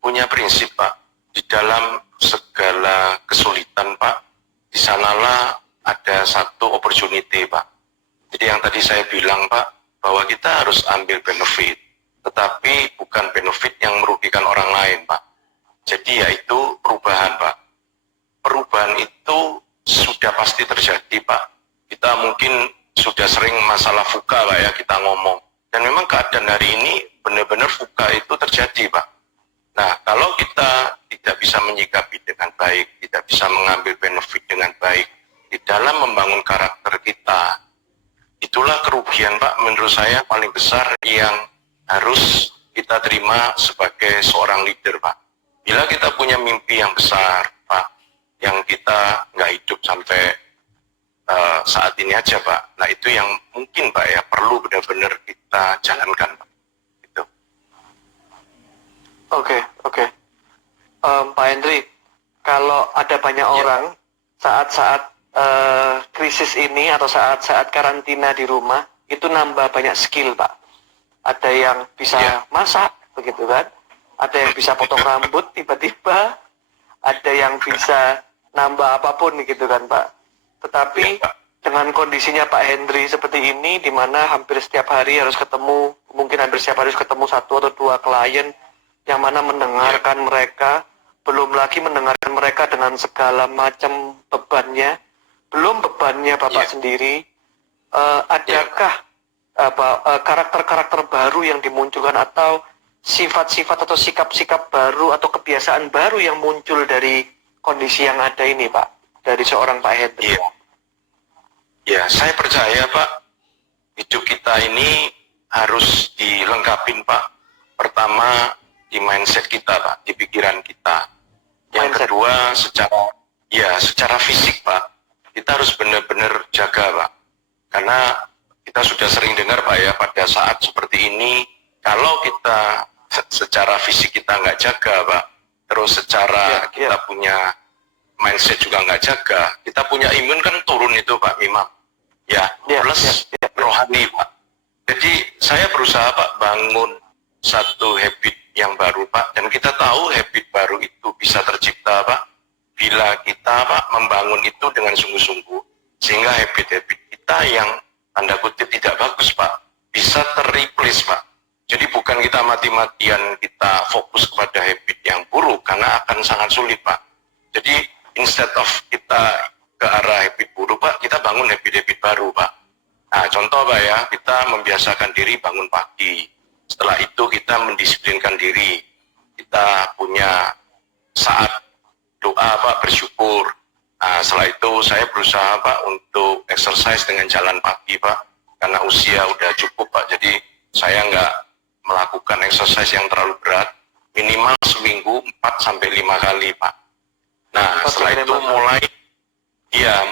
punya prinsip, Pak, di dalam segala kesulitan, Pak, di sanalah ada satu opportunity, Pak. Jadi yang tadi saya bilang, Pak, bahwa kita harus ambil benefit, tetapi bukan benefit yang merugikan orang lain, Pak. Jadi yaitu perubahan, Pak. Perubahan itu sudah pasti terjadi, Pak. Kita mungkin sudah sering masalah VUCA, Pak ya, kita ngomong. Dan memang keadaan hari ini benar-benar VUCA itu terjadi, Pak. Nah, kalau kita tidak bisa menyikapi dengan baik, tidak bisa mengambil benefit dengan baik di dalam membangun karakter kita, itulah kerugian, Pak, menurut saya paling besar yang harus kita terima sebagai seorang leader, Pak. Bila kita punya mimpi yang besar, Pak, yang kita nggak hidup sampai saat ini aja, Pak. Nah, itu yang mungkin, Pak, ya perlu benar-benar kita jalankan, Pak. Gitu. Oke. Pak Henry, kalau ada banyak orang saat-saat krisis ini atau saat-saat karantina di rumah, itu nambah banyak skill, Pak. Ada yang bisa masak, begitu kan? Ada yang bisa potong rambut tiba-tiba, ada yang bisa nambah apapun gitu kan Pak. Tetapi dengan kondisinya Pak Henry seperti ini, di mana hampir setiap hari harus ketemu, mungkin hampir setiap hari harus ketemu 1 atau 2 klien, yang mana mendengarkan mereka, belum lagi mendengarkan mereka dengan segala macam bebannya, belum bebannya Bapak sendiri, adakah karakter-karakter baru yang dimunculkan atau sifat-sifat atau sikap-sikap baru atau kebiasaan baru yang muncul dari kondisi yang ada ini, Pak, dari seorang Pak Henry? Ya, saya percaya, Pak, hidup kita ini harus dilengkapi, Pak. Pertama, di mindset kita, Pak, di pikiran kita. Yang kedua, secara fisik, Pak, kita harus benar-benar jaga, Pak. Karena kita sudah sering dengar, Pak, ya, pada saat seperti ini, kalau kita secara fisik kita nggak jaga, Pak, terus secara kita punya mindset juga nggak jaga, kita punya imun kan turun itu, Pak Imam. Plus rohani, Pak. Jadi saya berusaha, Pak, bangun satu habit yang baru, Pak. Dan kita tahu habit baru itu bisa tercipta, Pak, bila kita, Pak, membangun itu dengan sungguh-sungguh. Sehingga habit-habit kita yang tanda kutip tidak bagus, Pak, bisa ter-replace, Pak. Jadi bukan kita mati-matian kita fokus kepada habit yang buruk, karena akan sangat sulit, Pak. Jadi instead of kita ke arah habit buruk, Pak, kita bangun habit-habit baru, Pak. Nah, contoh, Pak, ya, kita membiasakan diri bangun pagi. Setelah itu kita mendisiplinkan diri. Kita punya saat doa, Pak, bersyukur. Nah, setelah itu saya berusaha Pak untuk exercise dengan jalan pagi Pak, karena usia udah cukup Pak, jadi saya nggak melakukan exercise yang terlalu berat, minimal seminggu 4 sampai 5 kali Pak. Nah, setelah itu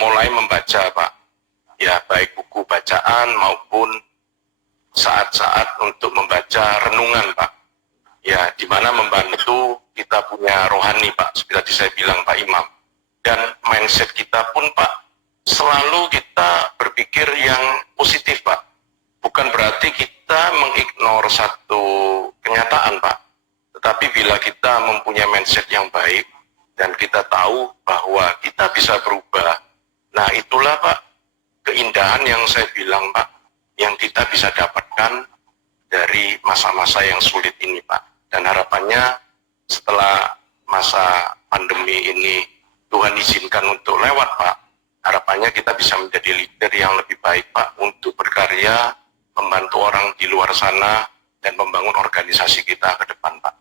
mulai membaca Pak, ya baik buku bacaan maupun saat-saat untuk membaca renungan Pak, ya di mana membantu kita punya rohani Pak, seperti tadi saya bilang Pak Imam. Dan mindset kita pun Pak, selalu kita berpikir yang positif Pak. Bukan berarti kita mengignore satu kenyataan Pak. Tetapi bila kita mempunyai mindset yang baik, dan kita tahu bahwa kita bisa berubah, nah itulah Pak, keindahan yang saya bilang Pak, yang kita bisa dapatkan dari masa-masa yang sulit ini Pak. Dan harapannya setelah masa pandemi ini Tuhan izinkan untuk lewat Pak, harapannya kita bisa menjadi leader yang lebih baik Pak, untuk berkarya, membantu orang di luar sana, dan membangun organisasi kita ke depan Pak.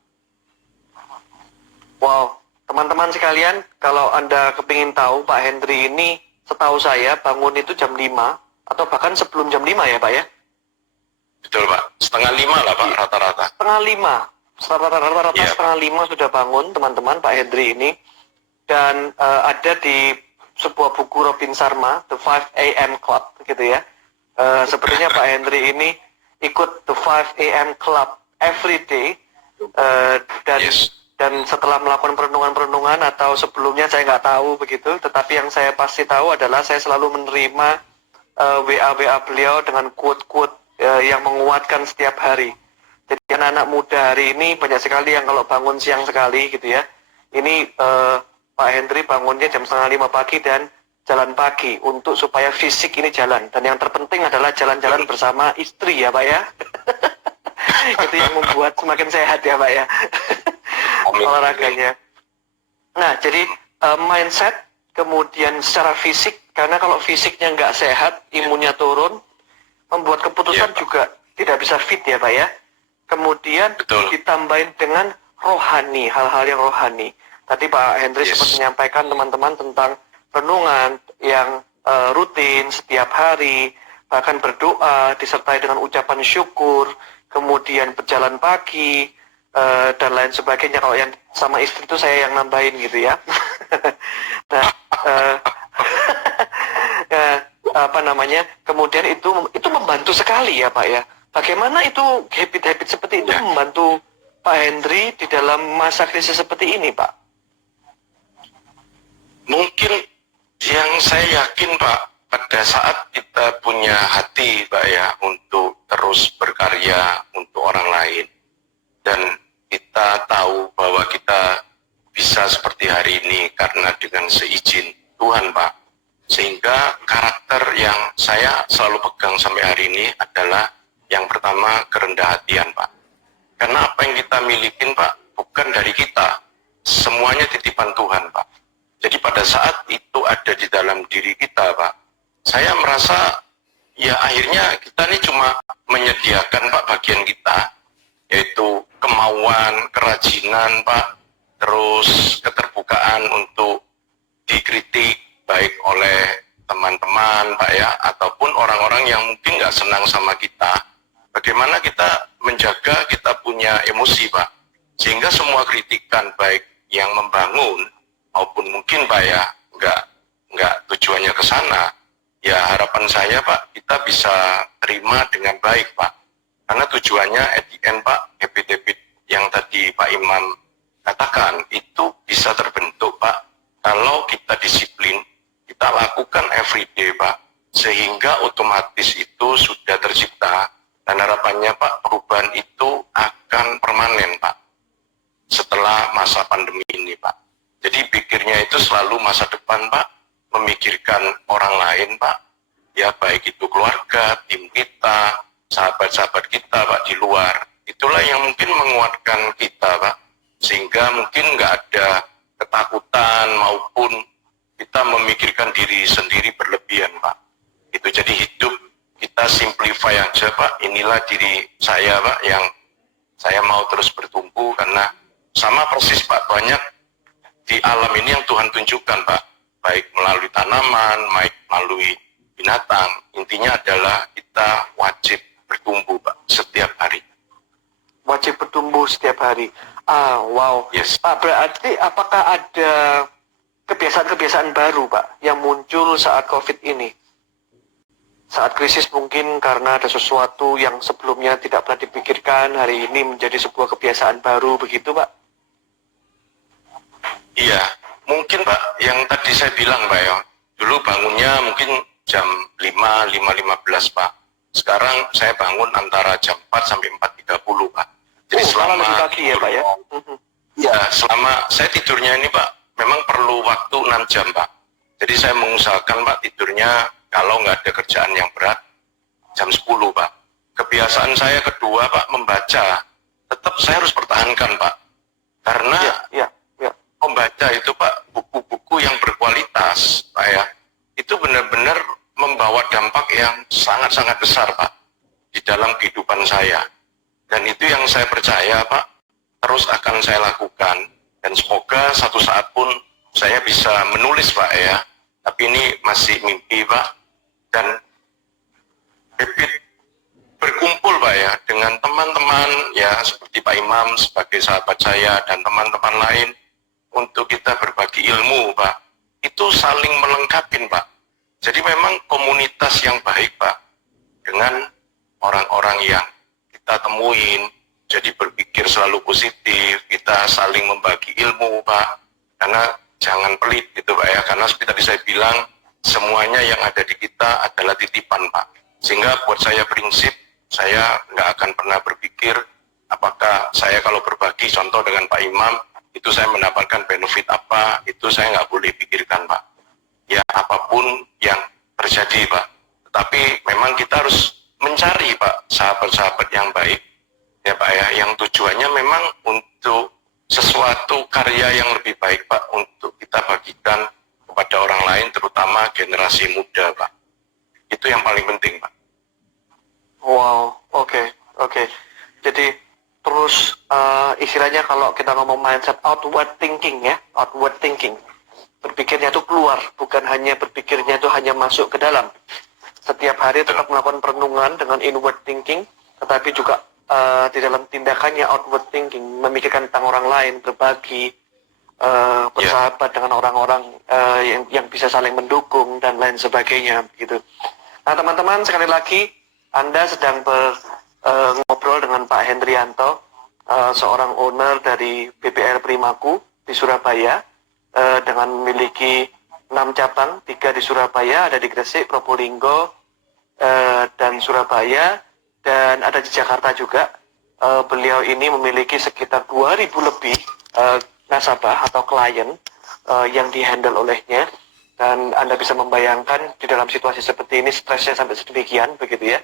Wow, teman-teman sekalian, kalau Anda kepingin tahu, Pak Hendri ini setahu saya bangun itu jam 5, atau bahkan sebelum jam 5 ya Pak ya? Betul Pak, 4:30 lah Pak rata-rata. 4:30, rata-rata Iya. 4:30 sudah bangun teman-teman Pak Hendri ini. Dan ada di sebuah buku Robin Sharma, The 5 AM Club gitu ya. Sepertinya Pak Hendri ini ikut The 5 AM Club every day, dan Yes. dan setelah melakukan perenungan-perenungan atau sebelumnya saya nggak tahu begitu, tetapi yang saya pasti tahu adalah saya selalu menerima WA beliau dengan quote-quote yang menguatkan setiap hari. Jadi anak-anak muda hari ini banyak sekali yang kalau bangun siang sekali gitu ya. Ini Pak Hendri bangunnya jam 4:30 pagi dan jalan pagi untuk supaya fisik ini jalan. Dan yang terpenting adalah jalan-jalan bersama istri ya Pak ya. Itu yang membuat semakin sehat ya Pak ya. Olahraganya. Nah jadi mindset, kemudian secara fisik, karena kalau fisiknya nggak sehat, imunnya turun, membuat keputusan juga tidak bisa fit ya Pak ya. Kemudian ditambahin dengan rohani, hal-hal yang rohani. Tadi Pak Hendri sempat menyampaikan teman-teman tentang renungan yang rutin setiap hari, bahkan berdoa disertai dengan ucapan syukur, kemudian berjalan pagi, dan lain sebagainya. Kalau yang sama istri itu saya yang nambahin gitu ya. Nah, kemudian itu membantu sekali ya Pak ya. Bagaimana itu habit-habit seperti itu membantu Pak Hendri di dalam masa krisis seperti ini Pak? Mungkin yang saya yakin Pak, pada saat kita punya hati Pak ya, untuk terus berkarya untuk orang lain, dan kita tahu bahwa kita bisa seperti hari ini karena dengan seizin Tuhan Pak, sehingga karakter yang saya selalu pegang sampai hari ini adalah yang pertama, kerendah hatian Pak. Karena apa yang kita milikin Pak bukan dari kita, semuanya titipan Tuhan Pak. Jadi pada saat itu ada di dalam diri kita Pak, saya merasa ya akhirnya kita ini cuma menyediakan Pak bagian kita, yaitu kemauan, kerajinan Pak, terus keterbukaan untuk dikritik baik oleh teman-teman Pak ya, ataupun orang-orang yang mungkin nggak senang sama kita. Bagaimana kita menjaga kita punya emosi Pak, sehingga semua kritikan baik yang membangun maupun mungkin Pak ya nggak tujuannya ke sana, ya harapan saya Pak kita bisa terima dengan baik Pak, karena tujuannya at the end Pak, habit-habit yang tadi Pak Imam katakan itu bisa terbentuk Pak kalau kita disiplin, kita lakukan everyday Pak, sehingga otomatis itu sudah tercipta, dan harapannya Pak perubahan itu akan permanen Pak setelah masa pandemi ini Pak. Jadi pikirnya itu selalu masa depan Pak, memikirkan orang lain Pak, ya baik itu keluarga, tim kita, sahabat-sahabat kita Pak di luar. Itulah yang mungkin menguatkan kita Pak, sehingga mungkin nggak ada ketakutan maupun kita memikirkan diri sendiri berlebihan Pak. Itu jadi hidup kita simplify aja Pak, inilah diri saya Pak yang saya mau terus bertumbuh, karena sama persis Pak, banyak di alam ini yang Tuhan tunjukkan Pak. baik melalui tanaman, baik melalui binatang. Intinya adalah kita wajib bertumbuh, Pak, setiap hari. Wajib bertumbuh setiap hari. Wow. Yes. Pak, berarti apakah ada kebiasaan-kebiasaan baru, Pak, yang muncul saat COVID ini? Saat krisis mungkin karena ada sesuatu yang sebelumnya tidak pernah dipikirkan, hari ini menjadi sebuah kebiasaan baru, begitu, Pak? Iya, mungkin Pak, yang tadi saya bilang Pak ya, dulu bangunnya mungkin jam 5, 5.15 Pak. Sekarang saya bangun antara jam 4 sampai 4.30 Pak. Jadi selama lebih pagi ya, Pak ya? Ya, selama saya tidurnya ini Pak, memang perlu waktu 6 jam Pak. Jadi saya mengusahakan Pak tidurnya kalau nggak ada kerjaan yang berat, jam 10 Pak. Kebiasaan saya kedua Pak, membaca. Tetap saya harus pertahankan Pak. Karena membaca itu Pak, buku-buku yang berkualitas Pak ya, itu benar-benar membawa dampak yang sangat-sangat besar Pak di dalam kehidupan saya. Dan itu yang saya percaya Pak, terus akan saya lakukan. Dan semoga satu saat pun saya bisa menulis Pak ya. Tapi ini masih mimpi Pak. Dan habit berkumpul Pak ya dengan teman-teman ya seperti Pak Imam sebagai sahabat saya dan teman-teman lain untuk kita berbagi ilmu Pak. Itu saling melengkapi Pak. Jadi memang komunitas yang baik Pak dengan orang-orang yang kita temuin, jadi berpikir selalu positif, kita saling membagi ilmu Pak. Karena jangan pelit gitu Pak ya, karena seperti tadi saya bilang, semuanya yang ada di kita adalah titipan Pak. Sehingga buat saya prinsip, saya nggak akan pernah berpikir apakah saya kalau berbagi contoh dengan Pak Imam, itu saya mendapatkan benefit apa, itu saya nggak boleh pikirkan Pak. Ya apapun yang terjadi Pak. Tetapi memang kita harus mencari Pak, sahabat-sahabat yang baik, ya Pak ya, yang tujuannya memang untuk sesuatu karya yang lebih baik Pak, untuk kita bagikan kepada orang lain, terutama generasi muda Pak. Itu yang paling penting Pak. Wow, oke. Jadi terus istilahnya kalau kita ngomong mindset outward thinking ya, outward thinking. Berpikirnya itu keluar, bukan hanya berpikirnya itu hanya masuk ke dalam. Setiap hari tetap melakukan perenungan dengan inward thinking, tetapi juga di dalam tindakannya outward thinking, memikirkan tentang orang lain, berbagi, bersahabat dengan orang-orang yang bisa saling mendukung dan lain sebagainya gitu. Nah teman-teman, sekali lagi Anda sedang ngobrol dengan Pak Hendrianto, seorang owner dari BBR Primaku di Surabaya, dengan memiliki 6 cabang, 3 di Surabaya, ada di Gresik, Probolinggo, dan Surabaya, dan ada di Jakarta juga. Beliau ini memiliki sekitar 2.000 lebih nasabah atau klien yang dihandle olehnya, dan Anda bisa membayangkan di dalam situasi seperti ini stresnya sampai sedemikian begitu ya.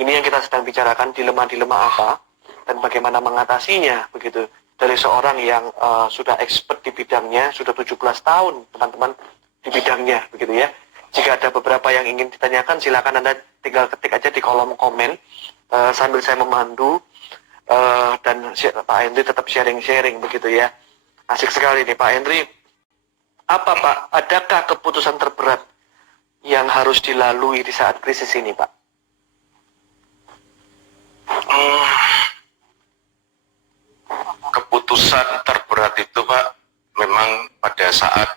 Ini yang kita sedang bicarakan, dilema-dilema apa dan bagaimana mengatasinya begitu, dari seorang yang sudah expert di bidangnya, sudah 17 tahun teman-teman di bidangnya begitu ya. Jika ada beberapa yang ingin ditanyakan, silakan Anda tinggal ketik aja di kolom komen sambil saya memandu, dan Pak Hendri tetap sharing-sharing begitu ya. Asik sekali nih Pak Hendri. Apa Pak, adakah keputusan terberat yang harus dilalui di saat krisis ini Pak? Keputusan terberat itu Pak, memang pada saat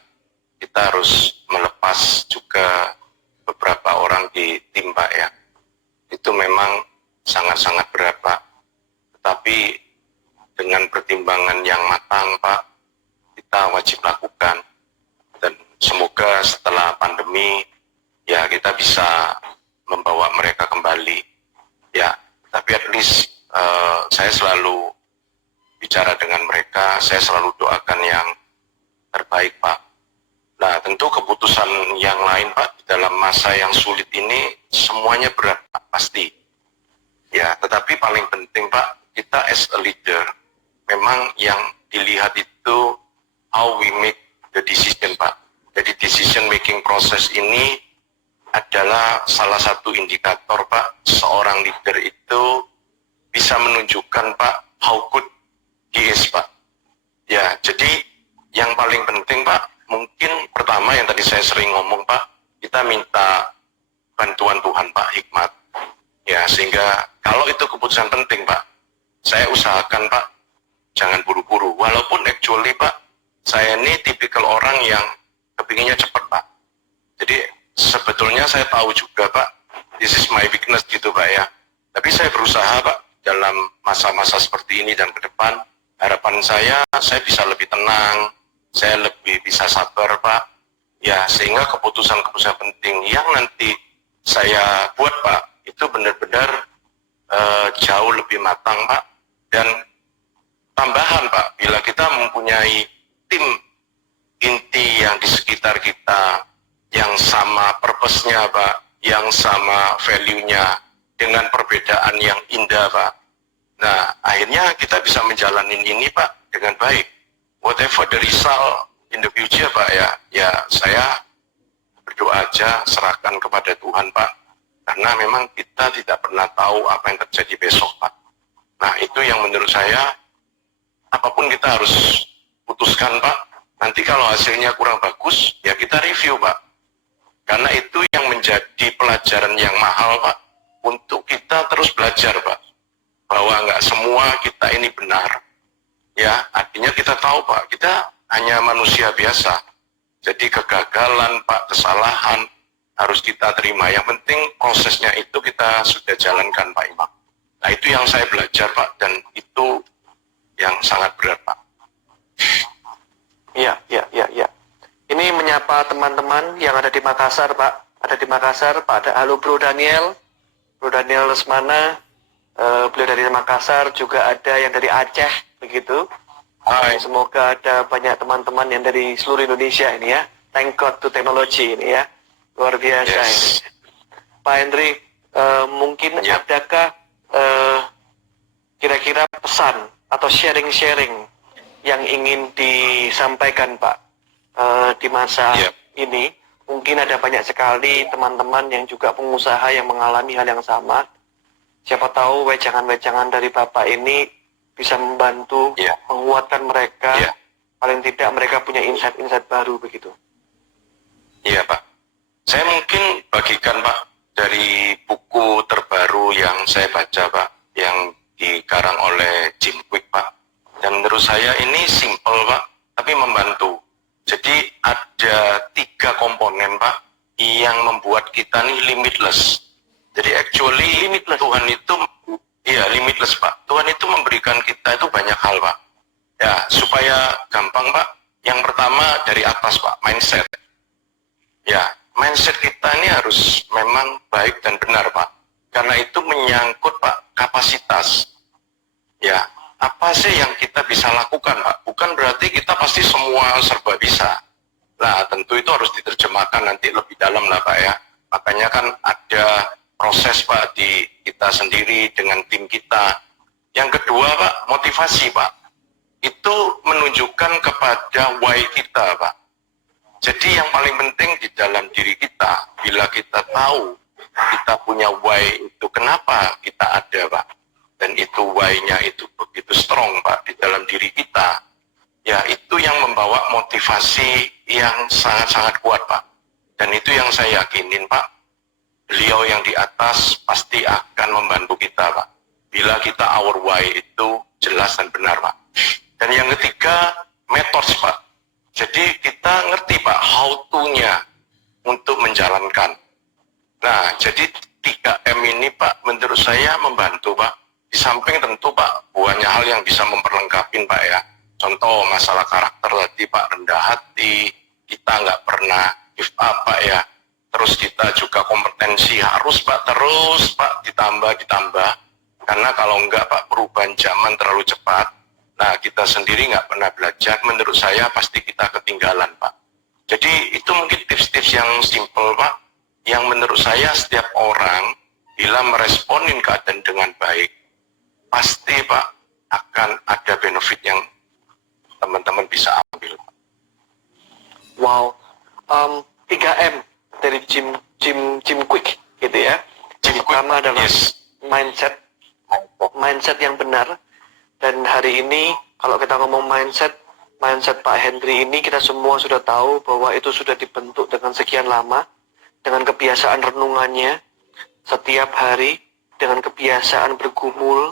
kita harus melepas juga beberapa orang di tim Pak ya. Itu memang sangat-sangat berat Pak. Tetapi dengan pertimbangan yang matang Pak, kita wajib lakukan. Dan semoga setelah pandemi ya kita bisa membawa mereka kembali. Ya, tapi at least saya selalu bicara dengan mereka, saya selalu doakan yang terbaik Pak. Nah tentu keputusan yang lain Pak, dalam masa yang sulit ini semuanya berat Pak, pasti. Ya, tetapi paling penting Pak, kita as a leader, memang yang dilihat itu how we make the decision Pak. Jadi decision making process ini adalah salah satu indikator Pak, seorang leader itu bisa menunjukkan Pak, how good he is Pak. Ya, jadi yang paling penting Pak, mungkin pertama yang tadi saya sering ngomong Pak, kita minta bantuan Tuhan Pak, hikmat. Ya, sehingga kalau itu keputusan penting Pak, saya usahakan Pak, jangan buru-buru. Walaupun actually Pak, saya ini tipikal orang yang kepinginnya cepat Pak. Jadi sebetulnya saya tahu juga Pak, this is my weakness gitu Pak ya. Tapi saya berusaha Pak, dalam masa-masa seperti ini dan ke depan, harapan saya bisa lebih tenang, saya lebih bisa sabar Pak. Ya, sehingga keputusan-keputusan penting yang nanti saya buat Pak, itu benar-benar jauh lebih matang Pak. Dan tambahan Pak, bila kita mempunyai tim inti yang di sekitar kita, yang sama purpose-nya Pak, yang sama value-nya, dengan perbedaan yang indah Pak. Nah, akhirnya kita bisa menjalani ini Pak dengan baik. Whatever the result in the future Pak ya saya berdoa aja, serahkan kepada Tuhan Pak. Karena memang kita tidak pernah tahu apa yang terjadi besok Pak. Nah, itu yang menurut saya, apapun kita harus putuskan Pak. Nanti kalau hasilnya kurang bagus, ya kita review Pak. Karena itu yang menjadi pelajaran yang mahal Pak, untuk kita terus belajar Pak. Bahwa nggak semua kita ini benar. Ya, artinya kita tahu Pak, kita hanya manusia biasa. Jadi kegagalan Pak, kesalahan harus kita terima. Yang penting prosesnya itu kita sudah jalankan Pak Imam. Nah, itu yang saya belajar Pak, dan itu yang sangat berat Pak. Iya. Ini menyapa teman-teman yang ada di Makassar Pak. Ada di Makassar Pak, ada halo Bro Daniel Lesmana, beliau dari Makassar, juga ada yang dari Aceh begitu. Hai. Semoga ada banyak teman-teman yang dari seluruh Indonesia ini ya. Thank God to technology ini ya. Luar biasa Yes. ini. Pak Hendri, mungkin adakah kira-kira pesan atau sharing-sharing yang ingin disampaikan Pak di masa ini? Mungkin ada banyak sekali teman-teman yang juga pengusaha yang mengalami hal yang sama. Siapa tahu wejangan-wejangan dari Bapak ini bisa membantu menguatkan mereka. Paling tidak mereka punya insight-insight baru begitu. Iya Pak. Saya mungkin bagikan Pak dari buku terbaru yang saya baca Pak, yang dikarang oleh Jim Quick Pak. Dan menurut saya ini simple Pak, tapi membantu. Jadi ada 3 komponen Pak yang membuat kita nih limitless. Jadi actually limitless. Tuhan itu limitless Pak. Tuhan itu memberikan kita itu banyak hal Pak. Ya, supaya gampang Pak. Yang pertama dari atas Pak, mindset. Ya, mindset kita ini harus memang baik dan benar Pak. Karena itu menyangkut Pak kapasitas. Ya, apa sih yang kita bisa lakukan Pak? Bukan berarti kita pasti semua serba bisa. Nah, tentu itu harus diterjemahkan nanti lebih dalam lah Pak ya. Makanya kan ada proses Pak di kita sendiri dengan tim kita. Yang kedua Pak, motivasi Pak. Itu menunjukkan kepada why kita Pak. Jadi yang paling penting di dalam diri kita, bila kita tahu kita punya why itu kenapa kita ada Pak. Dan itu why-nya itu begitu strong Pak di dalam diri kita. Ya, itu yang membawa motivasi yang sangat-sangat kuat Pak. Dan itu yang saya yakinin Pak. Beliau yang di atas pasti akan membantu kita Pak. Bila kita our why itu jelas dan benar Pak. Dan yang ketiga, metode Pak. Jadi kita ngerti Pak how to-nya untuk menjalankan. Nah, jadi 3M ini Pak menurut saya membantu Pak. Di samping tentu Pak banyak hal yang bisa memperlengkapi Pak ya. Contoh masalah karakter tadi Pak, rendah hati, kita nggak pernah give up Pak ya. Terus kita juga kompetensi harus Pak terus Pak ditambah. Karena kalau enggak Pak perubahan zaman terlalu cepat. Nah kita sendiri nggak pernah belajar, menurut saya pasti kita ketinggalan Pak. Jadi itu mungkin tips-tips yang simple Pak, yang menurut saya setiap orang bila meresponin keadaan dengan baik, pasti Pak akan ada benefit yang teman-teman bisa ambil. Wow, 3M dari Jim Quick gitu ya. Yang pertama adalah mindset yang benar. Dan hari ini kalau kita ngomong mindset, Mindset Pak Hendri ini kita semua sudah tahu bahwa itu sudah dibentuk dengan sekian lama, dengan kebiasaan renungannya setiap hari, dengan kebiasaan bergumul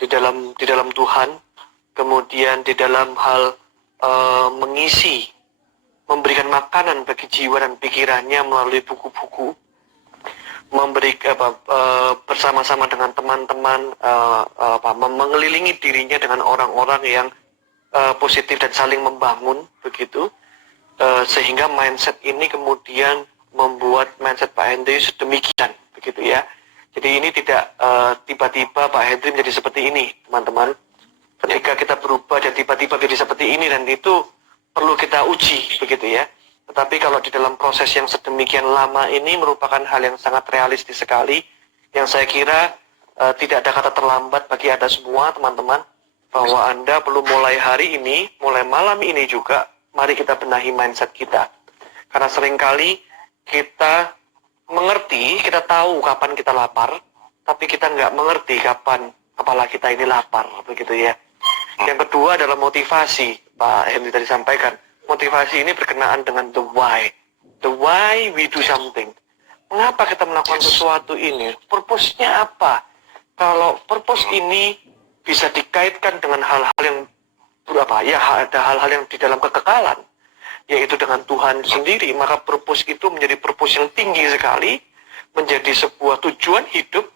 di dalam Tuhan, kemudian di dalam hal mengisi, memberikan makanan bagi jiwa dan pikirannya melalui buku-buku, bersama-sama dengan teman-teman, mengelilingi dirinya dengan orang-orang yang positif dan saling membangun begitu, sehingga mindset ini kemudian membuat mindset Pak Hendri sedemikian begitu ya. Jadi ini tidak tiba-tiba Pak Hendri menjadi seperti ini, teman-teman. Ketika kita berubah dan tiba-tiba jadi seperti ini, dan itu perlu kita uji begitu ya. Tetapi kalau di dalam proses yang sedemikian lama ini merupakan hal yang sangat realistis sekali, yang saya kira tidak ada kata terlambat bagi Anda semua, teman-teman, bahwa Anda perlu mulai hari ini, mulai malam ini juga, mari kita benahi mindset kita. Karena seringkali kita mengerti, kita tahu kapan kita lapar, tapi kita nggak mengerti kapan kepala kita ini lapar, begitu ya. Yang kedua adalah motivasi, Pak Henry tadi sampaikan. Motivasi ini berkenaan dengan the why. The why we do something. Mengapa kita melakukan sesuatu ini? Purpose-nya apa? Kalau purpose ini bisa dikaitkan dengan hal-hal yang berapa? Ya, ada hal-hal yang di dalam kekekalan, yaitu dengan Tuhan sendiri, maka purpose itu menjadi purpose yang tinggi sekali, menjadi sebuah tujuan hidup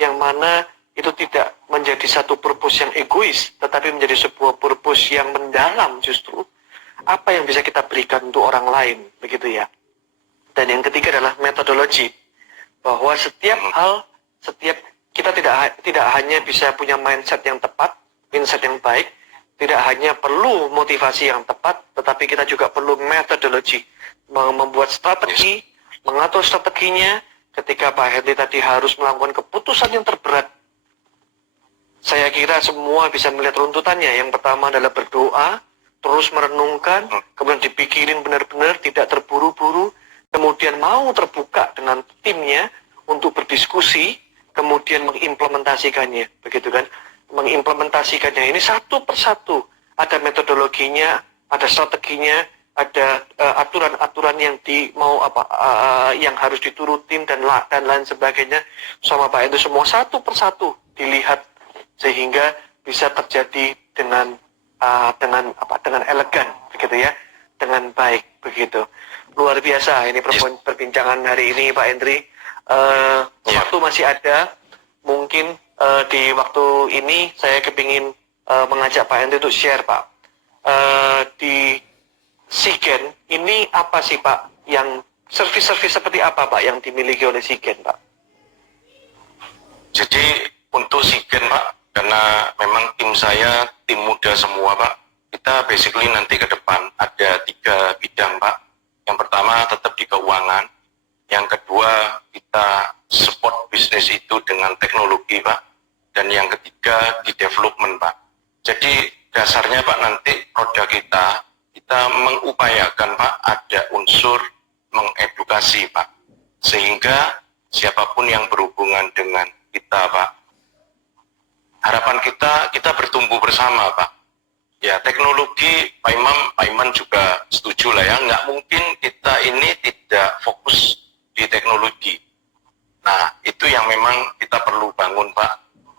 yang mana itu tidak menjadi satu purpose yang egois, tetapi menjadi sebuah purpose yang mendalam justru. Apa yang bisa kita berikan untuk orang lain, begitu ya. Dan yang ketiga adalah metodologi, bahwa setiap hal, kita tidak hanya bisa punya mindset yang tepat, mindset yang baik, tidak hanya perlu motivasi yang tepat, tetapi kita juga perlu metodologi, membuat strategi, mengatur strateginya. Ketika Pak Henry tadi harus melakukan keputusan yang terberat, saya kira semua bisa melihat runtutannya. Yang pertama adalah berdoa, terus merenungkan, kemudian dipikirin benar-benar, tidak terburu-buru, kemudian mau terbuka dengan timnya untuk berdiskusi, kemudian mengimplementasikannya, begitu kan? Mengimplementasikannya ini satu persatu, ada metodologinya, ada strateginya, ada aturan-aturan yang yang harus diturutin dan lain sebagainya. Sama Pak itu semua satu persatu dilihat sehingga bisa terjadi dengan elegan, begitu ya, dengan baik, begitu. Luar biasa ini perbincangan hari ini, Pak Hendri. Waktu masih ada, mungkin di waktu ini saya kepingin mengajak Pak Hendri untuk share, Pak. Di Sigen ini apa sih, Pak? Yang servis-servis seperti apa, Pak, yang dimiliki oleh Sigen, Pak? Jadi untuk Sigen, Pak, karena memang tim saya tim muda semua, Pak. Kita basically nanti ke depan ada 3 bidang, Pak. Yang pertama tetap di keuangan. Yang kedua kita support bisnis itu dengan teknologi, Pak. Dan yang ketiga di development, Pak. Jadi dasarnya, Pak, nanti produk kita mengupayakan, Pak, ada unsur mengedukasi, Pak. Sehingga siapapun yang berhubungan dengan kita, Pak, harapan kita bertumbuh bersama, Pak. Ya, teknologi, Pak Iman juga setuju lah ya, nggak mungkin kita ini tidak fokus di teknologi. Nah, itu yang memang kita perlu bangun, Pak.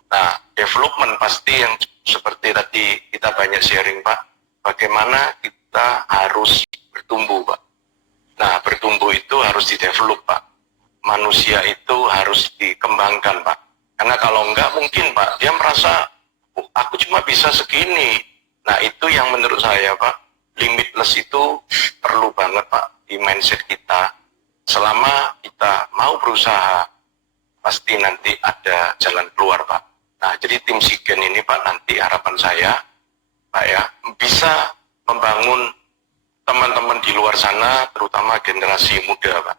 Nah, development pasti yang seperti tadi kita banyak sharing, Pak. Bagaimana kita harus bertumbuh, Pak. Nah, bertumbuh itu harus di-develop, Pak. Manusia itu harus dikembangkan, Pak. Karena kalau enggak mungkin, Pak, dia merasa, oh, aku cuma bisa segini. Nah, itu yang menurut saya, Pak, limitless itu perlu banget, Pak, di mindset kita. Selama kita mau berusaha, pasti nanti ada jalan keluar, Pak. Nah, jadi tim Sigen ini, Pak, nanti harapan saya, Pak ya, bisa membangun teman-teman di luar sana, terutama generasi muda, Pak,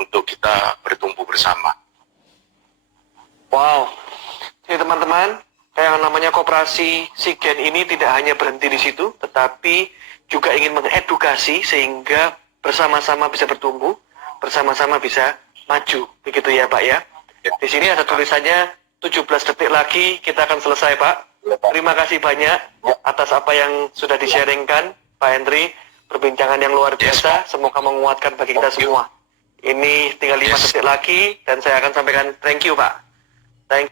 untuk kita bertumbuh bersama. Wow, jadi teman-teman, yang namanya koperasi Sigen ini tidak hanya berhenti di situ, tetapi juga ingin mengedukasi sehingga bersama-sama bisa bertumbuh, bersama-sama bisa maju, begitu ya, Pak ya. Di sini ada tulisannya 17 detik lagi kita akan selesai, Pak. Terima kasih banyak atas apa yang sudah di-sharingkan, Pak Henry. Perbincangan yang luar biasa, semoga menguatkan bagi kita semua. Ini tinggal 5 detik lagi, dan saya akan sampaikan thank you, Pak. Thank